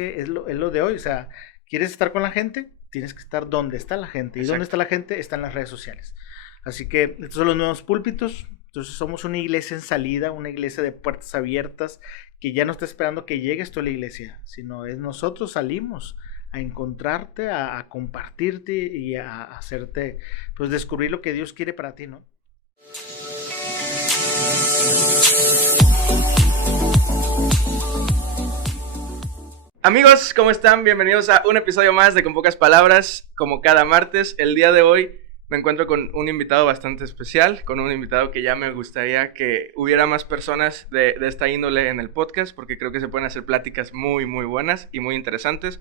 Es lo de hoy, o sea, ¿quieres estar con la gente? Tienes que estar donde está la gente. ¿Y dónde está Exacto. la gente? Está en las redes sociales. Así que estos son los nuevos púlpitos. Entonces somos una iglesia en salida, una iglesia de puertas abiertas, que ya no está esperando que llegues tú a la iglesia, sino es nosotros salimos a encontrarte, a compartirte y a hacerte, pues descubrir lo que Dios quiere para ti, ¿no? Amigos, ¿cómo están? Bienvenidos a un episodio más de Con Pocas Palabras, como cada martes. El día de hoy me encuentro con un invitado bastante especial, con un invitado que ya me gustaría que hubiera más personas de esta índole en el podcast, porque creo que se pueden hacer pláticas muy buenas y muy interesantes,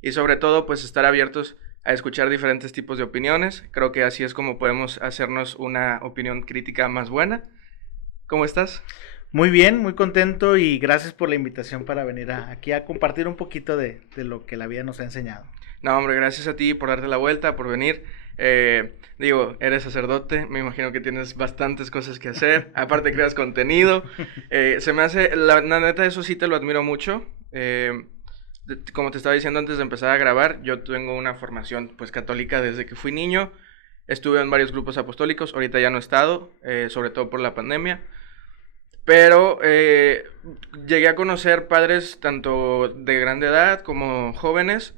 y sobre todo pues estar abiertos a escuchar diferentes tipos de opiniones. Creo que así es como podemos hacernos una opinión crítica más buena. ¿Cómo estás? Muy bien, muy contento y gracias por la invitación para venir aquí a compartir un poquito de lo que la vida nos ha enseñado. No, hombre, gracias a ti por darte la vuelta, por venir. Digo, eres sacerdote, me imagino que tienes bastantes cosas que hacer. Aparte creas contenido. Se me hace, la neta, eso sí te lo admiro mucho. Como te estaba diciendo antes de empezar a grabar, yo tengo una formación pues católica desde que fui niño. Estuve en varios grupos apostólicos, ahorita ya no he estado, sobre todo por la pandemia. Pero llegué a conocer padres tanto de grande edad como jóvenes.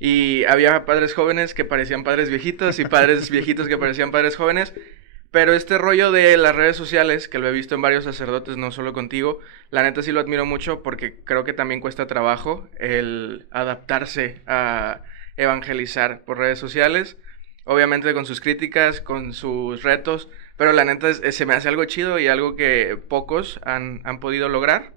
Y había padres jóvenes que parecían padres viejitos y padres viejitos que parecían padres jóvenes. Pero este rollo de las redes sociales, que lo he visto en varios sacerdotes, no solo contigo, la neta sí lo admiro mucho porque creo que también cuesta trabajo el adaptarse a evangelizar por redes sociales. Obviamente con sus críticas, con sus retos, pero la neta se me hace algo chido y algo que pocos han podido lograr.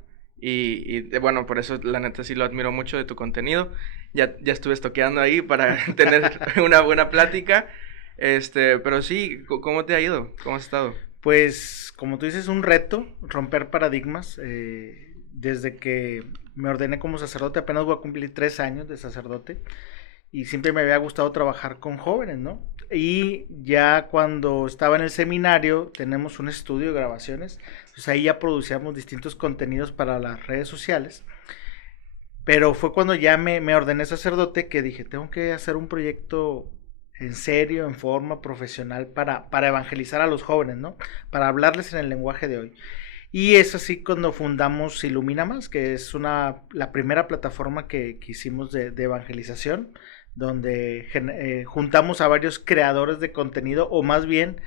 Bueno, por eso la neta sí lo admiro mucho de tu contenido. Ya estuve estoqueando ahí para tener una buena plática. Pero sí, ¿cómo te ha ido? ¿Cómo has estado? Pues, como tú dices, un reto, romper paradigmas. Desde que me ordené como sacerdote, apenas voy a cumplir 3 años de sacerdote y siempre me había gustado trabajar con jóvenes, ¿no? Y ya cuando estaba en el seminario, tenemos un estudio de grabaciones, pues ahí ya producíamos distintos contenidos para las redes sociales. Pero fue cuando ya me ordené sacerdote que dije, tengo que hacer un proyecto en serio, en forma profesional, para evangelizar a los jóvenes, ¿no? Para hablarles en el lenguaje de hoy. Y es así cuando fundamos Ilumina Más, que es la primera plataforma que hicimos de evangelización, donde juntamos a varios creadores de contenido, o más bien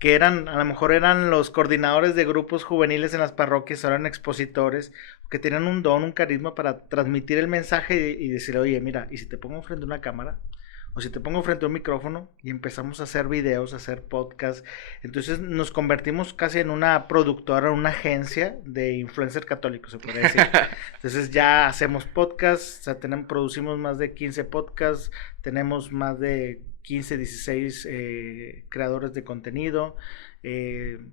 que a lo mejor eran los coordinadores de grupos juveniles en las parroquias, eran expositores, que tenían un don, un carisma para transmitir el mensaje y decir, oye, mira, ¿y si te pongo frente a una cámara? O si te pongo frente a un micrófono y empezamos a hacer videos, a hacer podcasts. Entonces nos convertimos casi en una productora, una agencia de influencer católicos, se podría decir. Entonces ya hacemos podcasts, o sea, producimos más de 15 podcasts, tenemos más de 15, 16 creadores de contenido,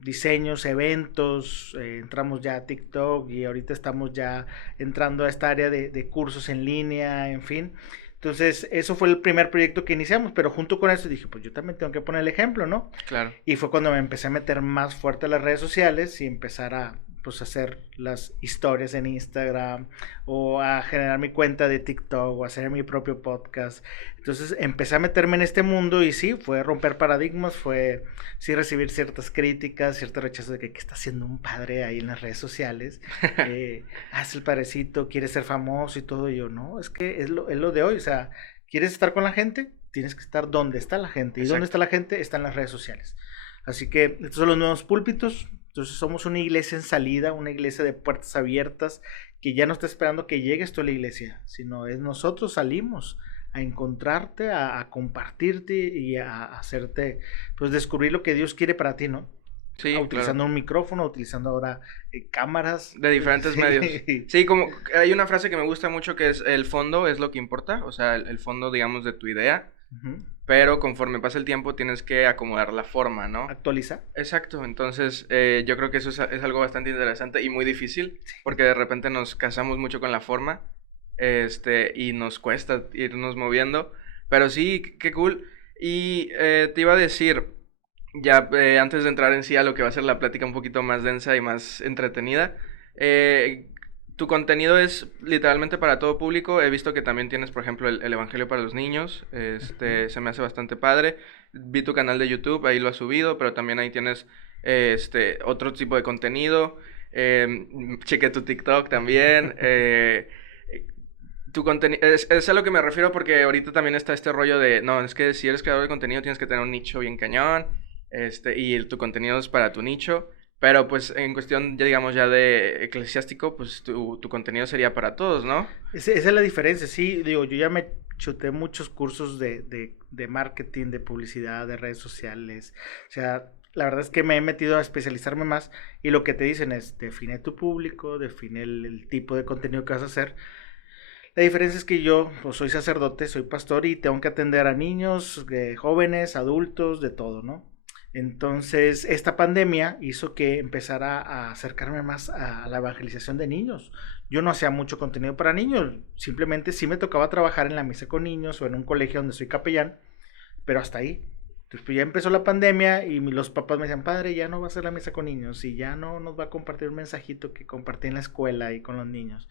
diseños, eventos, entramos ya a TikTok y ahorita estamos ya entrando a esta área de cursos en línea, en fin. Entonces, eso fue el primer proyecto que iniciamos, pero junto con eso dije, pues yo también tengo que poner el ejemplo, ¿no? Claro. Y fue cuando me empecé a meter más fuerte a las redes sociales y empezar a, pues, hacer las historias en Instagram o a generar mi cuenta de TikTok o hacer mi propio podcast. Entonces empecé a meterme en este mundo y sí, fue romper paradigmas, fue sí recibir ciertas críticas, cierto rechazo de que ¿qué está haciendo un padre ahí en las redes sociales? Haz el padrecito, quiere ser famoso y todo. Y yo, no, es que es lo de hoy, o sea, ¿quieres estar con la gente? Tienes que estar donde está la gente. ¿Y dónde Exacto. está la gente? Está en las redes sociales. Así que estos son los nuevos púlpitos. Entonces somos una iglesia en salida, una iglesia de puertas abiertas, que ya no está esperando que llegues tú a la iglesia, sino es nosotros salimos a encontrarte, a compartirte y a hacerte, pues descubrir lo que Dios quiere para ti, ¿no? Sí, claro. Utilizando un micrófono, utilizando ahora cámaras. De diferentes medios. Sí. Sí, como hay una frase que me gusta mucho que es el fondo es lo que importa, o sea, el fondo, digamos, de tu idea, Ujú. pero conforme pasa el tiempo tienes que acomodar la forma, ¿no? Actualiza. Exacto, entonces yo creo que eso es algo bastante interesante y muy difícil, porque de repente nos casamos mucho con la forma, y nos cuesta irnos moviendo, pero sí, qué cool. Y te iba a decir, ya antes de entrar en sí a lo que va a ser la plática un poquito más densa y más entretenida, eh, tu contenido es literalmente para todo público. He visto que también tienes, por ejemplo, el Evangelio para los niños. Se me hace bastante padre. Vi tu canal de YouTube, ahí lo has subido, pero también ahí tienes otro tipo de contenido. Chequé tu TikTok también. Tu contenido es a lo que me refiero, porque ahorita también está este rollo de, no, es que si eres creador de contenido tienes que tener un nicho bien cañón, y tu contenido es para tu nicho, pero pues en cuestión, ya digamos, ya de eclesiástico, pues tu contenido sería para todos, ¿no? Esa es la diferencia, sí, digo, yo ya me chuté muchos cursos de marketing, de publicidad, de redes sociales, o sea, la verdad es que me he metido a especializarme más y lo que te dicen es, define tu público, define el tipo de contenido que vas a hacer. La diferencia es que yo pues, soy sacerdote, soy pastor y tengo que atender a niños, jóvenes, adultos, de todo, ¿no? Entonces, esta pandemia hizo que empezara a acercarme más a la evangelización de niños. Yo no hacía mucho contenido para niños, simplemente sí me tocaba trabajar en la misa con niños o en un colegio donde soy capellán, pero hasta ahí. Entonces, pues ya empezó la pandemia y los papás me decían, padre, ya no va a ser la misa con niños y ya no nos va a compartir un mensajito que compartí en la escuela y con los niños.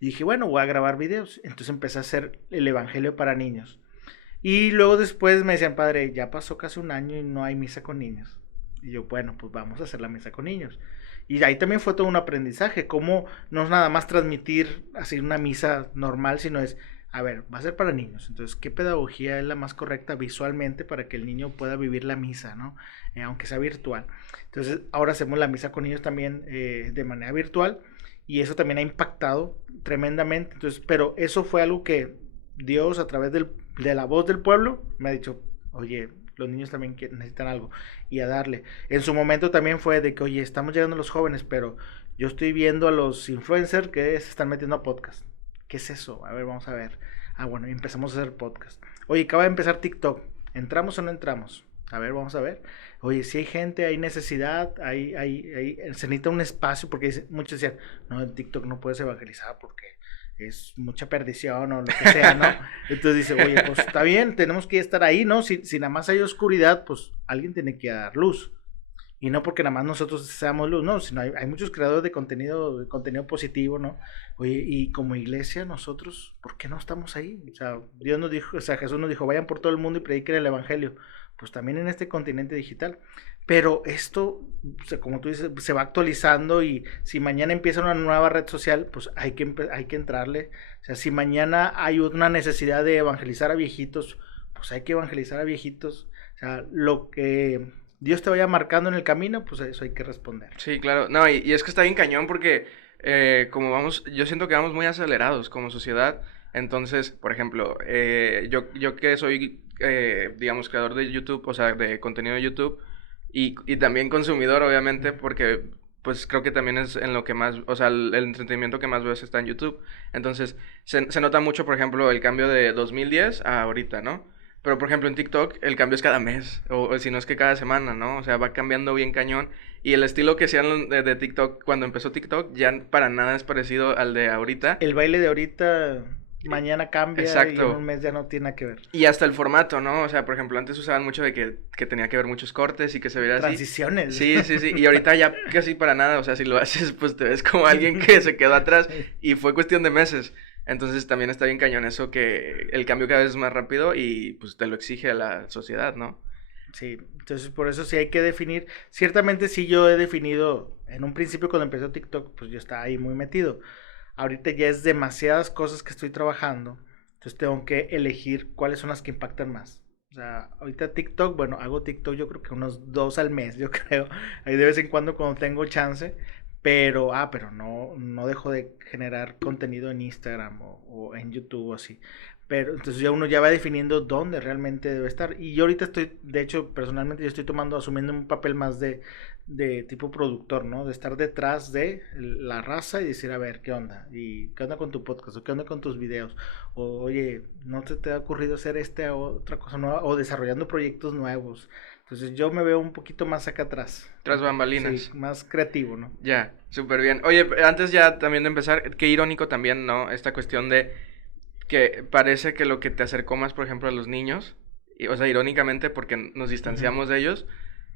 Y dije, bueno, voy a grabar videos. Entonces empecé a hacer el evangelio para niños. Y luego después me decían, padre, ya pasó casi un año y no hay misa con niños. Y yo, bueno, pues vamos a hacer la misa con niños. Y ahí también fue todo un aprendizaje, cómo no es nada más transmitir así una misa normal, sino es, a ver, va a ser para niños. Entonces, ¿qué pedagogía es la más correcta visualmente para que el niño pueda vivir la misa, ¿no? Aunque sea virtual. Entonces, ahora hacemos la misa con niños también de manera virtual y eso también ha impactado tremendamente. Entonces, pero eso fue algo que Dios a través de la voz del pueblo me ha dicho, oye, los niños también necesitan algo y a darle. En su momento también fue de que, oye, estamos llegando a los jóvenes, pero yo estoy viendo a los influencers que se están metiendo a podcast. ¿Qué es eso? A ver, vamos a ver. Ah, bueno, y empezamos a hacer podcast. Oye, acaba de empezar TikTok. ¿Entramos o no entramos? A ver, vamos a ver. Oye, si hay gente, hay necesidad, se necesita un espacio, porque muchos decían, no, en TikTok no puedes evangelizar porque es mucha perdición o lo que sea, ¿no? Entonces dice, oye, pues está bien, tenemos que estar ahí, ¿no? Si nada más hay oscuridad, pues alguien tiene que dar luz. Y no porque nada más nosotros seamos luz, no, sino hay muchos creadores de contenido positivo, ¿no? Oye, y como iglesia nosotros, ¿por qué no estamos ahí? O sea, Dios nos dijo, o sea, Jesús nos dijo, vayan por todo el mundo y prediquen el evangelio. Pues también en este continente digital. Pero esto, o sea, como tú dices, se va actualizando y si mañana empieza una nueva red social, pues hay que entrarle. O sea, si mañana hay una necesidad de evangelizar a viejitos, pues hay que evangelizar a viejitos. O sea, lo que Dios te vaya marcando en el camino, pues a eso hay que responder. Sí, claro. No, y es que está bien cañón porque como vamos, yo siento que vamos muy acelerados como sociedad. Entonces, por ejemplo, yo que soy, digamos, creador de YouTube, o sea, de contenido de YouTube, y también consumidor, obviamente, porque pues creo que también es en lo que más, o sea, el entretenimiento que más veo está en YouTube. Entonces, se nota mucho, por ejemplo, el cambio de 2010 a ahorita, ¿no? Pero, por ejemplo, en TikTok el cambio es cada mes, o si no es que cada semana, ¿no? O sea, va cambiando bien cañón. Y el estilo que hacían de TikTok cuando empezó TikTok ya para nada es parecido al de ahorita. El baile de ahorita mañana cambia. Exacto. Y en un mes ya no tiene nada que ver. Y hasta el formato, ¿no? O sea, por ejemplo, antes usaban mucho de que tenía que ver muchos cortes y que se viera así. Transiciones. Sí, sí, sí. Y ahorita ya casi para nada. O sea, si lo haces, pues te ves como alguien que se quedó atrás y fue cuestión de meses. Entonces también está bien cañón eso, que el cambio cada vez es más rápido y pues te lo exige a la sociedad, ¿no? Sí, entonces por eso sí hay que definir. Ciertamente sí yo he definido, en un principio cuando empezó TikTok, pues yo estaba ahí muy metido. Ahorita ya es demasiadas cosas que estoy trabajando, entonces tengo que elegir cuáles son las que impactan más. O sea, ahorita TikTok, bueno, hago TikTok yo creo que unos 2 al mes, yo creo. Ahí de vez en cuando tengo chance. Pero no dejo de generar contenido en Instagram o en YouTube o así. Pero entonces ya uno ya va definiendo dónde realmente debe estar. Y yo ahorita estoy, de hecho, personalmente yo estoy asumiendo un papel más de tipo productor, ¿no? De estar detrás de la raza y decir, a ver, ¿qué onda? ¿Y qué onda con tu podcast? ¿O qué onda con tus videos? O, oye, ¿no te ha ocurrido hacer otra cosa nueva? O desarrollando proyectos nuevos. Entonces yo me veo un poquito más acá atrás. Tras bambalinas. Sí, más creativo, ¿no? Ya, súper bien. Oye, antes ya también de empezar, qué irónico también, ¿no? Esta cuestión de que parece que lo que te acercó más, por ejemplo, a los niños, o sea, irónicamente porque nos distanciamos de ellos,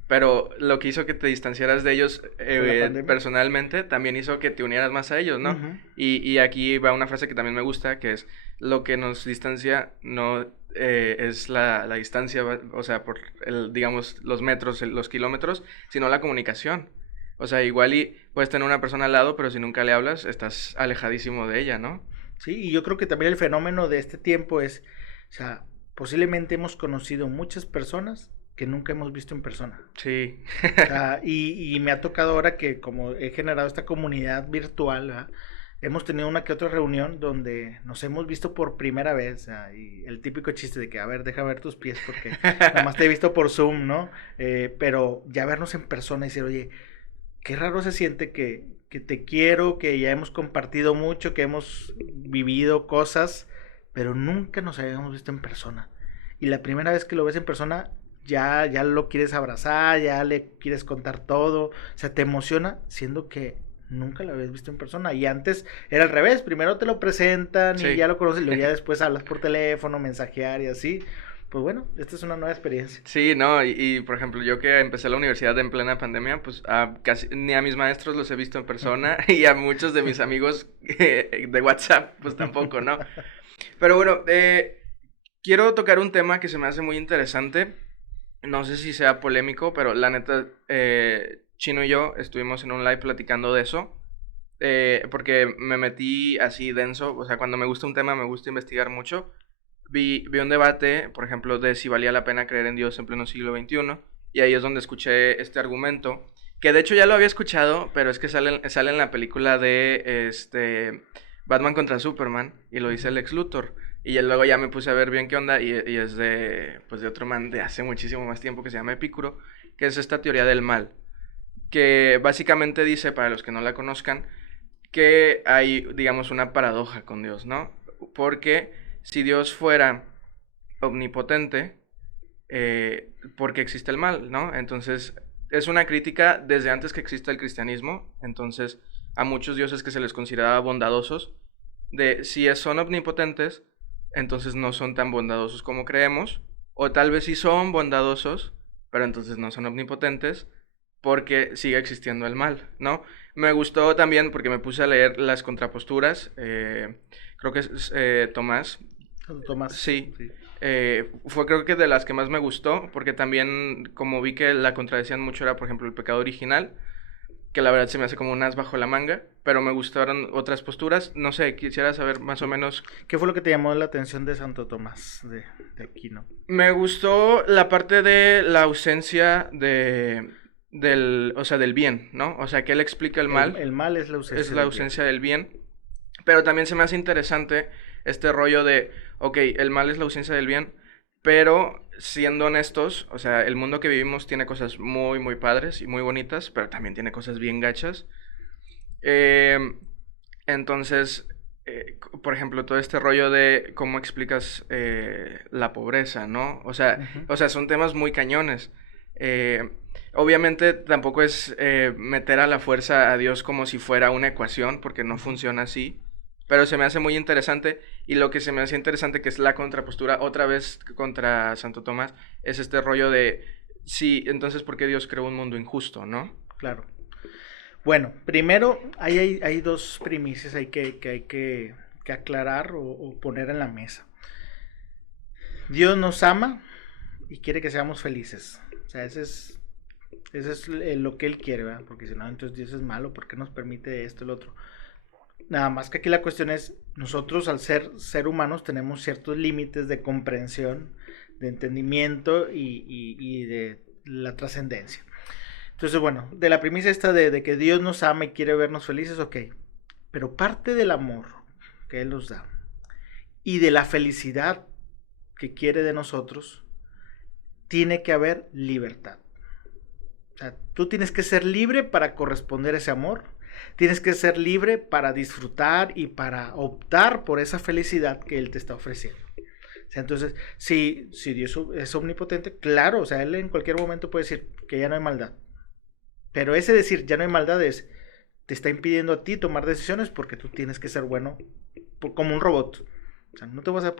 pero lo que hizo que te distanciaras de ellos pandemia. personalmente, también hizo que te unieras más a ellos, ¿no? Ujú. Y aquí va una frase que también me gusta, que es, lo que nos distancia no es la distancia, o sea, por, digamos, los metros, los kilómetros, sino la comunicación. O sea, igual y puedes tener una persona al lado, pero si nunca le hablas, estás alejadísimo de ella, ¿no? Sí, y yo creo que también el fenómeno de este tiempo es, o sea, posiblemente hemos conocido muchas personas que nunca hemos visto en persona. Sí. O sea, y me ha tocado ahora que como he generado esta comunidad virtual, ¿verdad? Hemos tenido una que otra reunión donde nos hemos visto por primera vez, ¿verdad? Y el típico chiste de que, a ver, deja ver tus pies porque nada más te he visto por Zoom, ¿no? Pero ya vernos en persona y decir, oye, qué raro se siente que te quiero, que ya hemos compartido mucho, que hemos vivido cosas, pero nunca nos habíamos visto en persona. Y la primera vez que lo ves en persona, ya lo quieres abrazar, ya le quieres contar todo, o sea, te emociona, siendo que nunca lo habías visto en persona. Y antes era al revés, primero te lo presentan y Sí. ya lo conoces, y ya después hablas por teléfono, mensajear y así. Pues bueno, esta es una nueva experiencia. Sí, no, por ejemplo, yo que empecé la universidad en plena pandemia, pues casi ni a mis maestros los he visto en persona y a muchos de mis amigos de WhatsApp, pues tampoco, ¿no? Pero bueno, quiero tocar un tema que se me hace muy interesante. No sé si sea polémico, pero la neta, Chino y yo estuvimos en un live platicando de eso. Porque me metí así denso, o sea, cuando me gusta un tema me gusta investigar mucho. Vi un debate, por ejemplo, de si valía la pena creer en Dios en pleno siglo XXI, y ahí es donde escuché este argumento, que de hecho ya lo había escuchado, pero es que sale en la película de Batman contra Superman, y lo dice Lex Luthor, y luego ya me puse a ver bien qué onda, y es pues de otro man de hace muchísimo más tiempo que se llama Epicuro, que es esta teoría del mal, que básicamente dice, para los que no la conozcan, que hay, digamos, una paradoja con Dios, ¿no? Porque si Dios fuera omnipotente, ¿por qué existe el mal, no? Entonces, es una crítica desde antes que exista el cristianismo, entonces, a muchos dioses que se les consideraba bondadosos, de si son omnipotentes, entonces no son tan bondadosos como creemos, o tal vez sí son bondadosos, pero entonces no son omnipotentes, porque sigue existiendo el mal, ¿no? Me gustó también porque me puse a leer las contraposturas, creo que es Tomás, Tomás, sí, sí. fue creo que de las que más me gustó, porque también como vi que la contradecían mucho era, por ejemplo, el pecado original, que la verdad se me hace como un as bajo la manga, pero me gustaron otras posturas, no sé, quisiera saber más o menos. ¿Qué fue lo que te llamó la atención de Santo Tomás de Aquino? Me gustó la parte de la ausencia o sea, del bien, ¿no? O sea, que él explica el mal, El mal es ausencia la del bien. ausencia del bien, pero también se me hace interesante este rollo de, ok, el mal es la ausencia del bien, pero siendo honestos, o sea, el mundo que vivimos tiene cosas muy, muy padres y muy bonitas, pero también tiene cosas bien gachas. Eh, entonces, por ejemplo, todo este rollo de cómo explicas la pobreza, ¿no? Ujú. O sea, son temas muy cañones. Eh, Obviamente tampoco es meter a la fuerza a Dios como si fuera una ecuación, porque no Ujú. funciona así. Pero se me hace muy interesante, y lo que se me hace interesante, que es la contrapostura otra vez contra Santo Tomás, es este rollo de, sí, entonces, ¿por qué Dios creó un mundo injusto, no? Claro. Bueno, primero hay dos primicias que hay que aclarar o poner en la mesa. Dios nos ama y quiere que seamos felices. O sea, ese es lo que Él quiere, ¿verdad? Porque si no, entonces Dios es malo, ¿por qué nos permite esto y lo otro? Nada más que aquí la cuestión es, nosotros al ser humanos tenemos ciertos límites de comprensión, de entendimiento y de la trascendencia. Entonces, bueno, de la premisa esta de que Dios nos ama y quiere vernos felices, ok. Pero parte del amor que Él nos da y de la felicidad que quiere de nosotros, tiene que haber libertad. O sea, tú tienes que ser libre para corresponder a ese amor. Tienes que ser libre para disfrutar y para optar por esa felicidad que Él te está ofreciendo. O sea, entonces, si Dios es omnipotente, claro, o sea, Él en cualquier momento puede decir que ya no hay maldad. Pero ese decir ya no hay maldad te está impidiendo a ti tomar decisiones porque tú tienes que ser bueno como un robot. O sea, no te vas a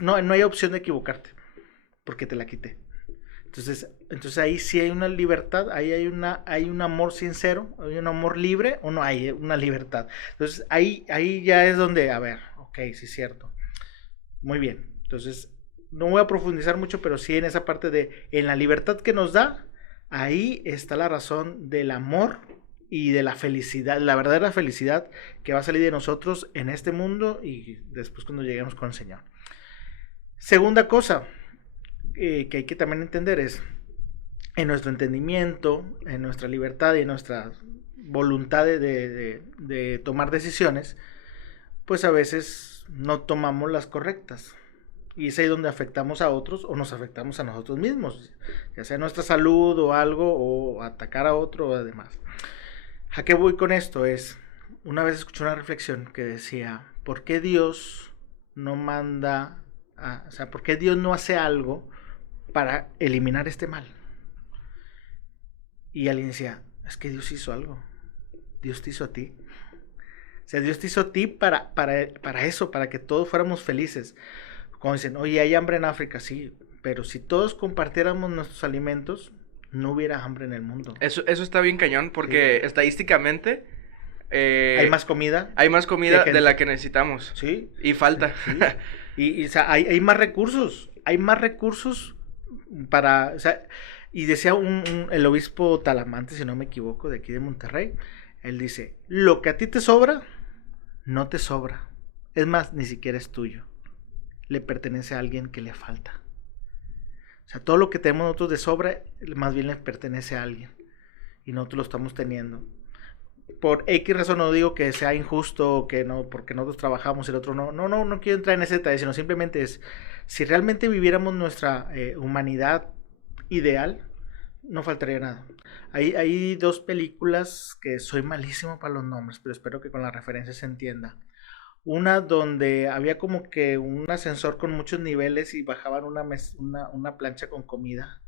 no hay opción de equivocarte porque te la quité. Entonces ahí sí hay una libertad, ahí hay un amor sincero, hay un amor libre o no hay una libertad. Entonces ahí ya es donde, a ver, ok, sí es cierto. Muy bien. Entonces, no voy a profundizar mucho, pero sí en esa parte en la libertad que nos da, ahí está la razón del amor y de la felicidad, la verdadera felicidad que va a salir de nosotros en este mundo y después cuando lleguemos con el Señor. Segunda cosa que hay que también entender es, en nuestro entendimiento, en nuestra libertad y en nuestra voluntad de tomar decisiones, pues a veces no tomamos las correctas. Y es ahí donde afectamos a otros o nos afectamos a nosotros mismos, ya sea nuestra salud o algo, o atacar a otro o demás. ¿A qué voy con esto? Una vez escuché una reflexión que decía, ¿por qué Dios no manda, o sea, por qué Dios no hace algo para eliminar este mal? Y alguien decía, es que Dios hizo algo, Dios te hizo a ti. O sea, Dios te hizo a ti para eso, para que todos fuéramos felices. Como dicen, oye, hay hambre en África, sí, pero si todos compartiéramos nuestros alimentos, no hubiera hambre en el mundo. Eso está bien cañón, porque sí. Estadísticamente hay más comida. Hay más comida de la que necesitamos. Sí. Y falta. Sí. Y o sea, hay más recursos. Hay más recursos para. O sea, y decía el obispo Talamante, si no me equivoco, de aquí de Monterrey. Él dice: lo que a ti te sobra, no te sobra. Es más, ni siquiera es tuyo. Le pertenece a alguien que le falta. O sea, todo lo que tenemos nosotros de sobra, más bien le pertenece a alguien. Y nosotros lo estamos teniendo. Por X razón no digo que sea injusto, que no, porque nosotros trabajamos y el otro no. No quiero entrar en ese detalle, sino simplemente es, si realmente viviéramos nuestra humanidad ideal, no faltaría nada. Hay dos películas que soy malísimo para los nombres, pero espero que con la referencia se entienda. Una donde había como que un ascensor con muchos niveles y bajaban una plancha con comida.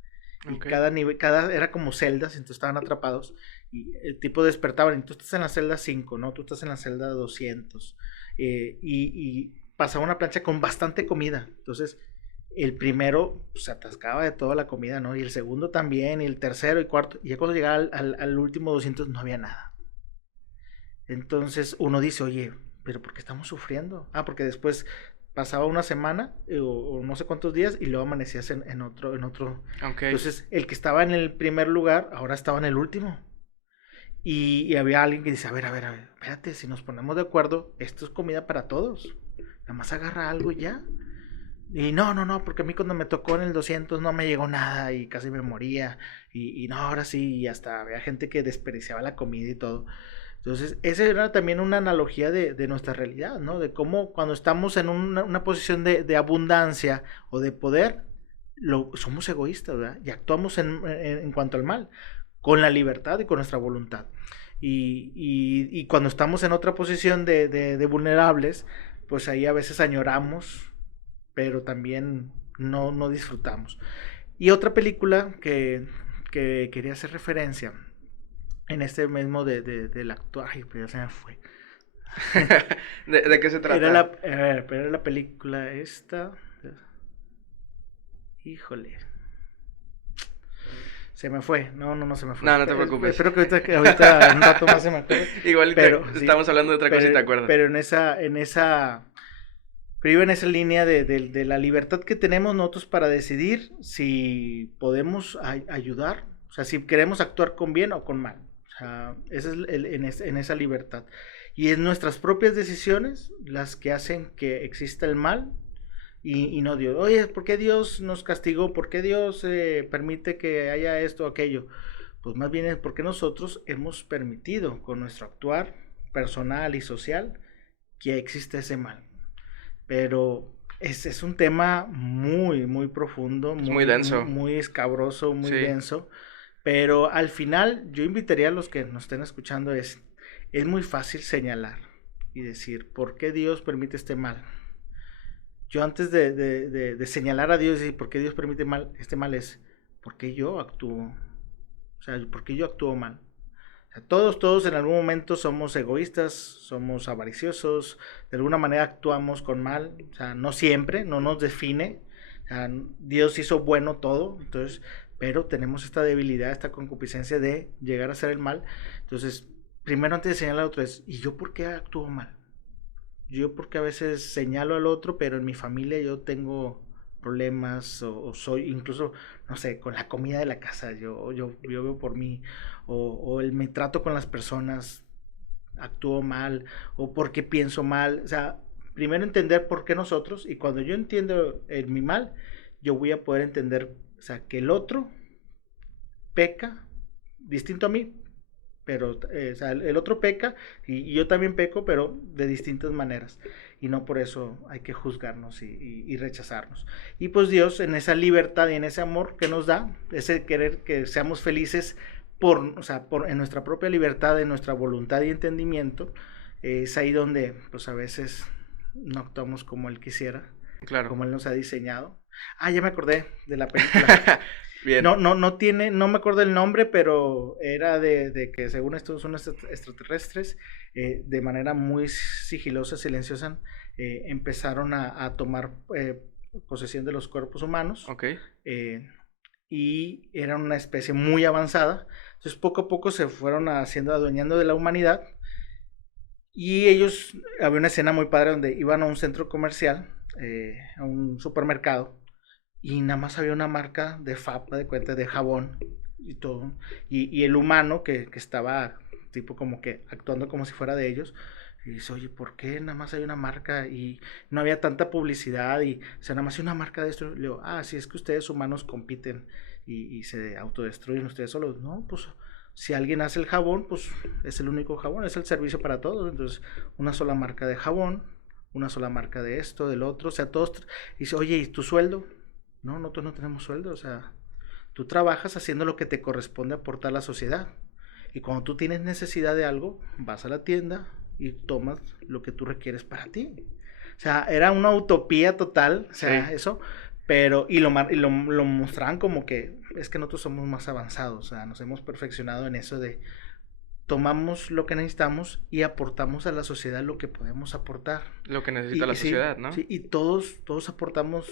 Y Okay. cada nivel, era como celdas, entonces estaban atrapados. Y el tipo despertaban, y tú estás en la celda 5, ¿no? Tú estás en la celda 200. Y pasaba una plancha con bastante comida. Entonces, el primero se atascaba de toda la comida, ¿no? Y el segundo también, y el tercero y cuarto. Y ya cuando llegaba al último 200 no había nada. Entonces uno dice, oye, pero ¿por qué estamos sufriendo? Ah, porque después pasaba una semana o no sé cuántos días y luego amanecías en otro. Okay. Entonces el que estaba en el primer lugar ahora estaba en el último. Y había alguien que dice, a ver, espérate, si nos ponemos de acuerdo, esto es comida para todos. Nada más agarra algo y ya. Y no, porque a mí cuando me tocó en el 200 no me llegó nada y casi me moría. Y no, ahora sí, y hasta había gente que desperdiciaba la comida y todo. Entonces, esa era también una analogía de nuestra realidad, ¿no? De cómo cuando estamos en una posición de abundancia o de poder, somos egoístas, ¿verdad? Y actuamos en cuanto al mal, con la libertad y con nuestra voluntad. Y cuando estamos en otra posición de vulnerables, pues ahí a veces añoramos, pero también no disfrutamos. Y otra película que quería hacer referencia en este mismo del actuar, ay, pero ya se me fue. ¿De qué se trata? Era la película esta. Híjole. Se me fue. No se me fue. No te preocupes. Espero que ahorita en un rato más se me acuerde. Igual pero, estamos hablando de otra cosa y te acuerdas. Pero en esa línea de la libertad que tenemos nosotros para decidir si podemos ayudar, o sea, si queremos actuar con bien o con mal. O sea, esa es en esa libertad. Y es nuestras propias decisiones las que hacen que exista el mal y no Dios. Oye, ¿por qué Dios nos castigó? ¿Por qué Dios permite que haya esto o aquello? Pues más bien es porque nosotros hemos permitido con nuestro actuar personal y social que existe ese mal. Pero es un tema muy profundo, muy denso. Muy escabroso, muy denso. Pero al final yo invitaría a los que nos estén escuchando es muy fácil señalar y decir, ¿por qué Dios permite este mal? Yo antes de señalar a Dios y por qué Dios permite este mal es, ¿por qué yo actúo? O sea, ¿por qué yo actúo mal? O sea, todos en algún momento somos egoístas, somos avariciosos, de alguna manera actuamos con mal, o sea, no siempre, no nos define. O sea, Dios hizo bueno todo, entonces, pero tenemos esta debilidad, esta concupiscencia de llegar a hacer el mal. Entonces, primero antes de señalar al otro es, ¿y yo por qué actúo mal? Yo porque a veces señalo al otro, pero en mi familia yo tengo problemas o soy incluso, no sé, con la comida de la casa, yo veo por mí, o me trato con las personas, actúo mal, o porque pienso mal, o sea, primero entender por qué nosotros, y cuando yo entiendo mi mal, yo voy a poder entender, o sea, que el otro peca distinto a mí, pero o sea, el otro peca y yo también peco, pero de distintas maneras. Y no por eso hay que juzgarnos y rechazarnos. Y pues Dios en esa libertad y en ese amor que nos da, ese querer que seamos felices o sea, en nuestra propia libertad, en nuestra voluntad y entendimiento, es ahí donde pues a veces no actuamos como Él quisiera, Claro. como Él nos ha diseñado. Ah, ya me acordé de la película. Bien. No tiene, no me acuerdo el nombre, pero era de que según estos son extraterrestres, de manera muy sigilosa, silenciosa, empezaron a tomar posesión de los cuerpos humanos, Ok. y eran una especie muy avanzada. Entonces poco a poco se fueron adueñando de la humanidad, y ellos, había una escena muy padre donde iban a un centro comercial, a un supermercado, y nada más había una marca de Fab, de cuenta, de jabón y todo. Y el humano que estaba tipo como que actuando como si fuera de ellos, y dice, oye, ¿por qué nada más hay una marca y no había tanta publicidad? Y, o sea, nada más hay una marca de esto. Le digo, sí, es que ustedes humanos compiten y se autodestruyen ustedes solos. No, pues si alguien hace el jabón, pues es el único jabón, es el servicio para todos. Entonces, una sola marca de jabón, una sola marca de esto, del otro, o sea, todos. Y dice, oye, ¿y tu sueldo? No, nosotros no tenemos sueldo, o sea, tú trabajas haciendo lo que te corresponde aportar a la sociedad. Y cuando tú tienes necesidad de algo, vas a la tienda y tomas lo que tú requieres para ti. O sea, era una utopía total, o sea, Sí. eso, pero, y lo mostraban como que es que nosotros somos más avanzados, o sea, nos hemos perfeccionado en eso de tomamos lo que necesitamos y aportamos a la sociedad lo que podemos aportar. Lo que necesita la Sí, sociedad, ¿no? sí, y todos aportamos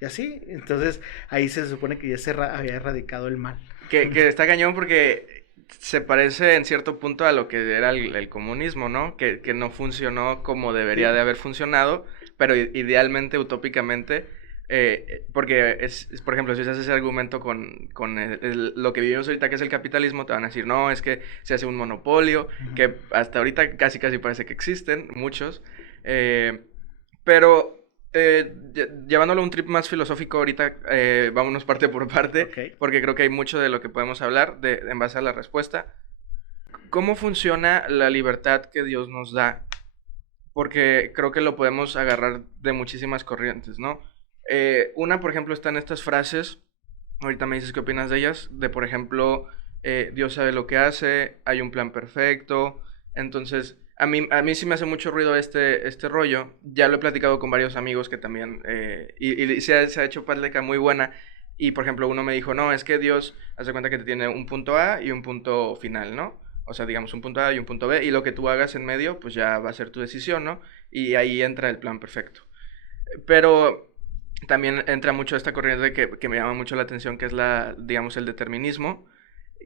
y así, entonces ahí se supone que ya había erradicado el mal. Que está cañón porque se parece en cierto punto a lo que era el comunismo, ¿no? Que no funcionó como debería Sí, de haber funcionado, pero idealmente, utópicamente, porque por ejemplo, si se hace ese argumento con lo que vivimos ahorita, que es el capitalismo, te van a decir, no, es que se hace un monopolio, uh-huh. que hasta ahorita casi parece que existen muchos, eh, pero llevándolo a un trip más filosófico ahorita, vámonos parte por parte, Ok. porque creo que hay mucho de lo que podemos hablar en base a la respuesta. ¿Cómo funciona la libertad que Dios nos da? Porque creo que lo podemos agarrar de muchísimas corrientes, ¿no? Una, por ejemplo, está en estas frases, ahorita me dices qué opinas de ellas, de por ejemplo, Dios sabe lo que hace, hay un plan perfecto, entonces a mí sí me hace mucho ruido este rollo, ya lo he platicado con varios amigos que también, y se ha hecho plática muy buena, y por ejemplo uno me dijo, no, es que Dios hace cuenta que te tiene un punto A y un punto final, ¿no? O sea, digamos un punto A y un punto B, y lo que tú hagas en medio, pues ya va a ser tu decisión, ¿no? Y ahí entra el plan perfecto. Pero también entra mucho esta corriente que me llama mucho la atención, que es digamos, el determinismo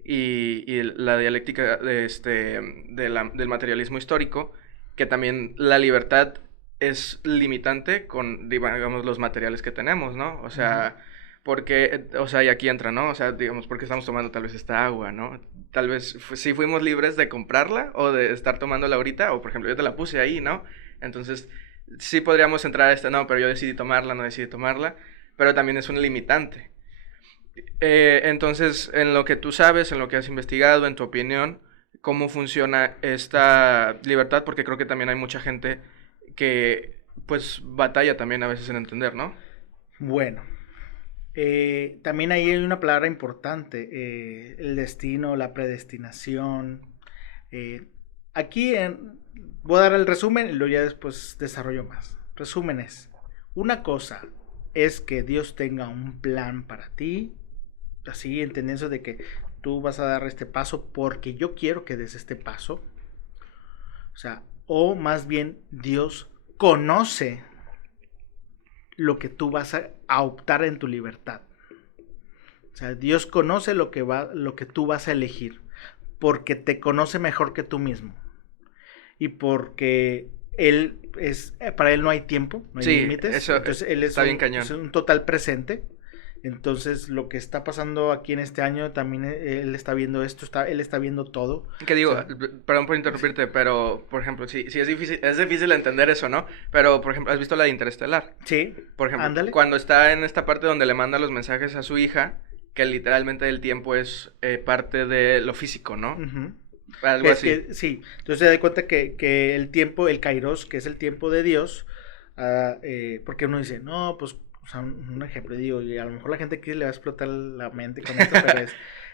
y la dialéctica del materialismo histórico, que también la libertad es limitante con, digamos, los materiales que tenemos, ¿no? O Uh-huh. sea, porque, o sea, y aquí entra, ¿no? O sea, digamos, porque estamos tomando tal vez esta agua, ¿no? Tal vez si fuimos libres de comprarla o de estar tomándola ahorita, o por ejemplo, yo te la puse ahí, ¿no? Entonces, sí podríamos entrar a no, pero yo decidí tomarla, no decidí tomarla, pero también es un limitante. Entonces, en lo que tú sabes, en lo que has investigado, en tu opinión, ¿cómo funciona esta libertad? Porque creo que también hay mucha gente que, pues, batalla también a veces en entender, ¿no? Bueno, también ahí hay una palabra importante, el destino, la predestinación. eh, aquí voy a dar el resumen y luego ya después desarrollo más. Resumen es, una cosa es que Dios tenga un plan para ti, así entendiendo de que tú vas a dar este paso porque yo quiero que des este paso. O sea, o más bien Dios conoce lo que tú vas a optar en tu libertad. O sea, Dios conoce lo que tú vas a elegir, porque te conoce mejor que tú mismo. Y porque para él no hay tiempo, no hay Sí, límites. eso Entonces él está bien es cañón. un total presente. Entonces lo que está pasando aquí en este año, también él está viendo esto, él está viendo todo. Que O digo, sea, perdón por sí. interrumpirte, pero, por ejemplo, sí, sí es difícil entender eso, ¿no? Pero, por ejemplo, ¿has visto la de Interestelar? Sí, Por ejemplo, ándale. cuando está en esta parte donde le manda los mensajes a su hija, que literalmente el tiempo es parte de lo físico, ¿no? Ujú. Algo Es así. que sí, entonces se da cuenta que el tiempo, el kairos, que es el tiempo de Dios, porque uno dice, no, pues, o sea, un ejemplo, digo, y a lo mejor la gente aquí le va a explotar la mente con esto, pero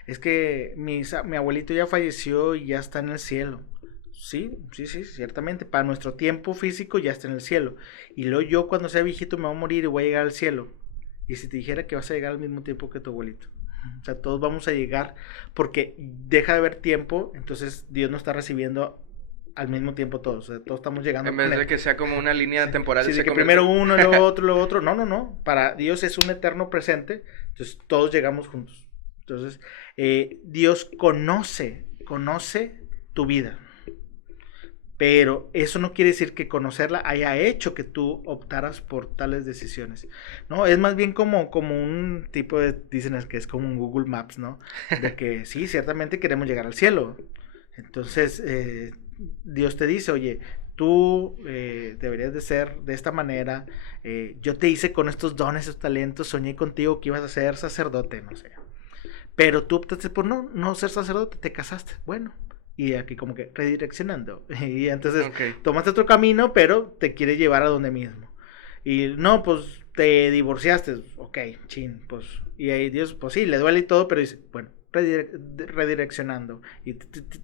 es que mi abuelito ya falleció y ya está en el cielo. Sí, sí, sí, ciertamente, para nuestro tiempo físico ya está en el cielo. Y luego yo cuando sea viejito me voy a morir y voy a llegar al cielo. Y si te dijera que vas a llegar al mismo tiempo que tu abuelito. O sea, todos vamos a llegar porque deja de haber tiempo, entonces Dios no está recibiendo al mismo tiempo todos, o sea, todos estamos llegando En con vez él. de que sea como una línea Sí, temporal, sí, de se que convierte. primero uno, luego otro, no, no, no, para Dios es un eterno presente, entonces todos llegamos juntos. Entonces, Dios conoce tu vida, pero eso no quiere decir que conocerla haya hecho que tú optaras por tales decisiones, ¿no? Es más bien como un tipo de, dicen es que es como un Google Maps, ¿no? De que sí, ciertamente queremos llegar al cielo. Entonces, Dios te dice, oye, tú deberías de ser de esta manera, yo te hice con estos dones, estos talentos, soñé contigo que ibas a ser sacerdote, no sé. Pero tú optaste por no ser sacerdote, te casaste. Bueno, y aquí como que redireccionando. Y entonces Ok. tomaste otro camino, pero te quiere llevar a donde mismo. Y no, pues te divorciaste. Ok, chin, pues. Y ahí Dios, pues sí, le duele y todo, pero dice, bueno, redireccionando. Y o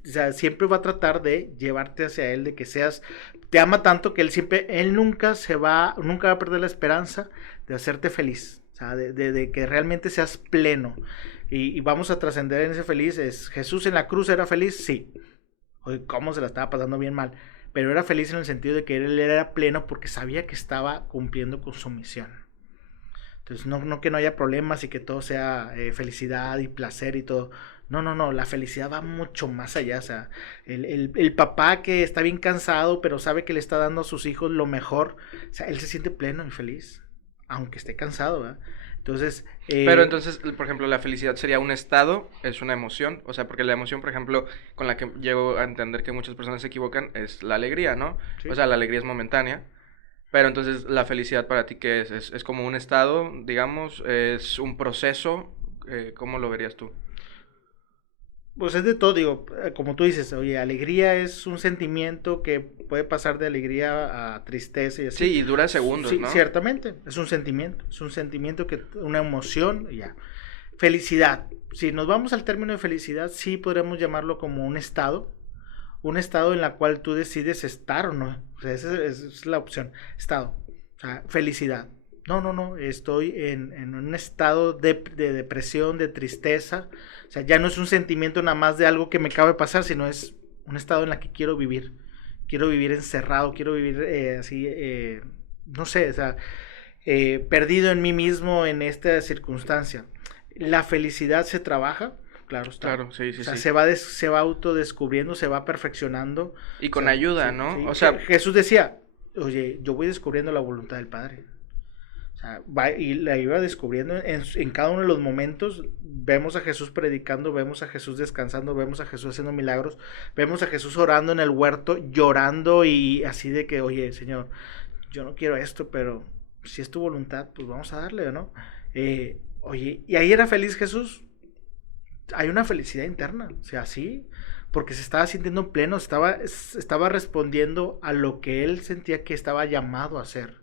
sea, siempre va a tratar de llevarte hacia Él, de que seas, te ama tanto que Él nunca va a perder la esperanza de hacerte feliz. O sea, de que realmente seas pleno. Y vamos a trascender en ese feliz. ¿Jesús en la cruz era feliz? Sí. Oye, ¿cómo se la estaba pasando bien mal? Pero era feliz en el sentido de que él era pleno porque sabía que estaba cumpliendo con su misión. Entonces, no que no haya problemas y que todo sea felicidad y placer y todo. No, no, no, la felicidad va mucho más allá. O sea, el papá que está bien cansado, pero sabe que le está dando a sus hijos lo mejor, o sea, él se siente pleno y feliz, aunque esté cansado, ¿verdad? Entonces, Pero entonces, por ejemplo, la felicidad sería un estado, es una emoción, o sea, porque la emoción, por ejemplo, con la que llego a entender que muchas personas se equivocan, es la alegría, ¿no? O sí. sea, la alegría es momentánea, pero entonces la felicidad para ti, ¿qué es? ¿Es como un estado, digamos? ¿Es un proceso? ¿Cómo lo verías tú? Pues es de todo, digo, como tú dices, oye, alegría es un sentimiento que puede pasar de alegría a tristeza y Sí, así. y dura segundos, Sí, ¿no? ciertamente, es un sentimiento que, una emoción, y ya. Felicidad, si nos vamos al término de felicidad, sí podríamos llamarlo como un estado en la cual tú decides estar o no, o sea, esa es la opción, estado, o sea, felicidad. No, no, no, estoy en un estado de depresión, de tristeza, o sea, ya no es un sentimiento nada más de algo que me acaba de pasar, sino es un estado en el que quiero vivir encerrado, quiero vivir así, no sé, o sea, perdido en mí mismo en esta circunstancia. La felicidad se trabaja, claro está. Claro, sí, O sí, sea, sí. se va autodescubriendo, se va perfeccionando. Y O con sea, ayuda, sí, ¿no? sí. O sea, Jesús decía, oye, yo voy descubriendo la voluntad del Padre. O sea, y la iba descubriendo en cada uno de los momentos. Vemos a Jesús predicando, vemos a Jesús descansando, vemos a Jesús haciendo milagros, vemos a Jesús orando en el huerto, llorando y así de que, oye, Señor, yo no quiero esto, pero si es tu voluntad, pues vamos a darle, ¿no? Oye, ¿y ahí era feliz Jesús? Hay una felicidad interna, o sea, sí, porque se estaba sintiendo pleno, estaba respondiendo a lo que él sentía que estaba llamado a hacer.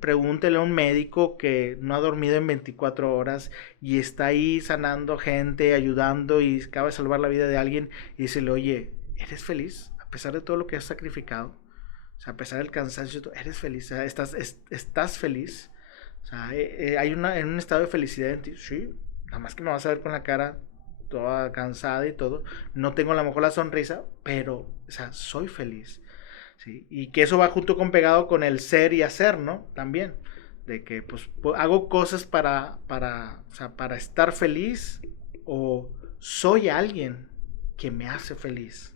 Pregúntele a un médico que no ha dormido en 24 horas y está ahí sanando gente, ayudando y acaba de salvar la vida de alguien y dícele, oye, ¿eres feliz? A pesar de todo lo que has sacrificado, o sea, a pesar del cansancio, eres feliz, o sea, estás feliz. O sea, hay en un estado de felicidad en ti, sí, nada más que me vas a ver con la cara toda cansada y todo. No tengo a lo mejor la sonrisa, pero, o sea, soy feliz. ¿Sí? Y que eso va junto con pegado con el ser y hacer, ¿no? También. de que pues hago cosas o sea, para estar feliz o soy alguien que me hace feliz.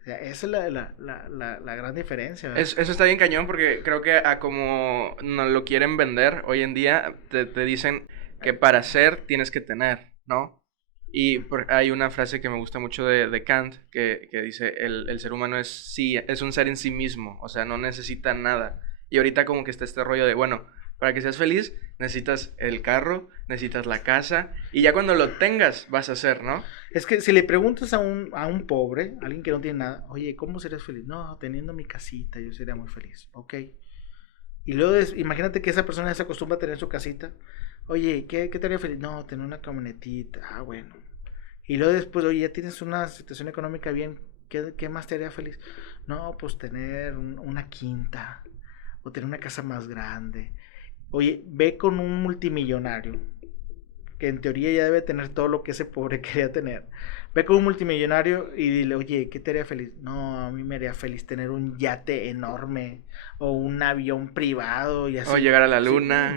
O sea, esa es la gran diferencia, ¿verdad? Eso está bien cañón porque creo que a como nos lo quieren vender hoy en día, te dicen que para ser tienes que tener, ¿no? Y hay una frase que me gusta mucho de Kant que dice, el ser humano es un ser en sí mismo, o sea, no necesita nada. Y ahorita como que está este rollo de, bueno, para que seas feliz necesitas el carro, necesitas la casa, y ya cuando lo tengas vas a ser, ¿no? Es que si le preguntas a un pobre, a alguien que no tiene nada, oye, ¿cómo serías feliz? No, teniendo mi casita, yo sería muy feliz. Ok. Y luego, imagínate que esa persona ya se acostumbra a tener su casita. Oye, ¿qué te haría feliz? No, tener una camionetita. Ah, bueno. Y luego después, oye, ya tienes una situación económica bien. ¿Qué más te haría feliz? No, pues tener una quinta. O tener una casa más grande. Oye, ve con un multimillonario que en teoría ya debe tener todo lo que ese pobre quería tener. Ve con un multimillonario y dile, oye, ¿qué te haría feliz? No, a mí me haría feliz tener un yate enorme o un avión privado y O así. llegar a la Sí, luna.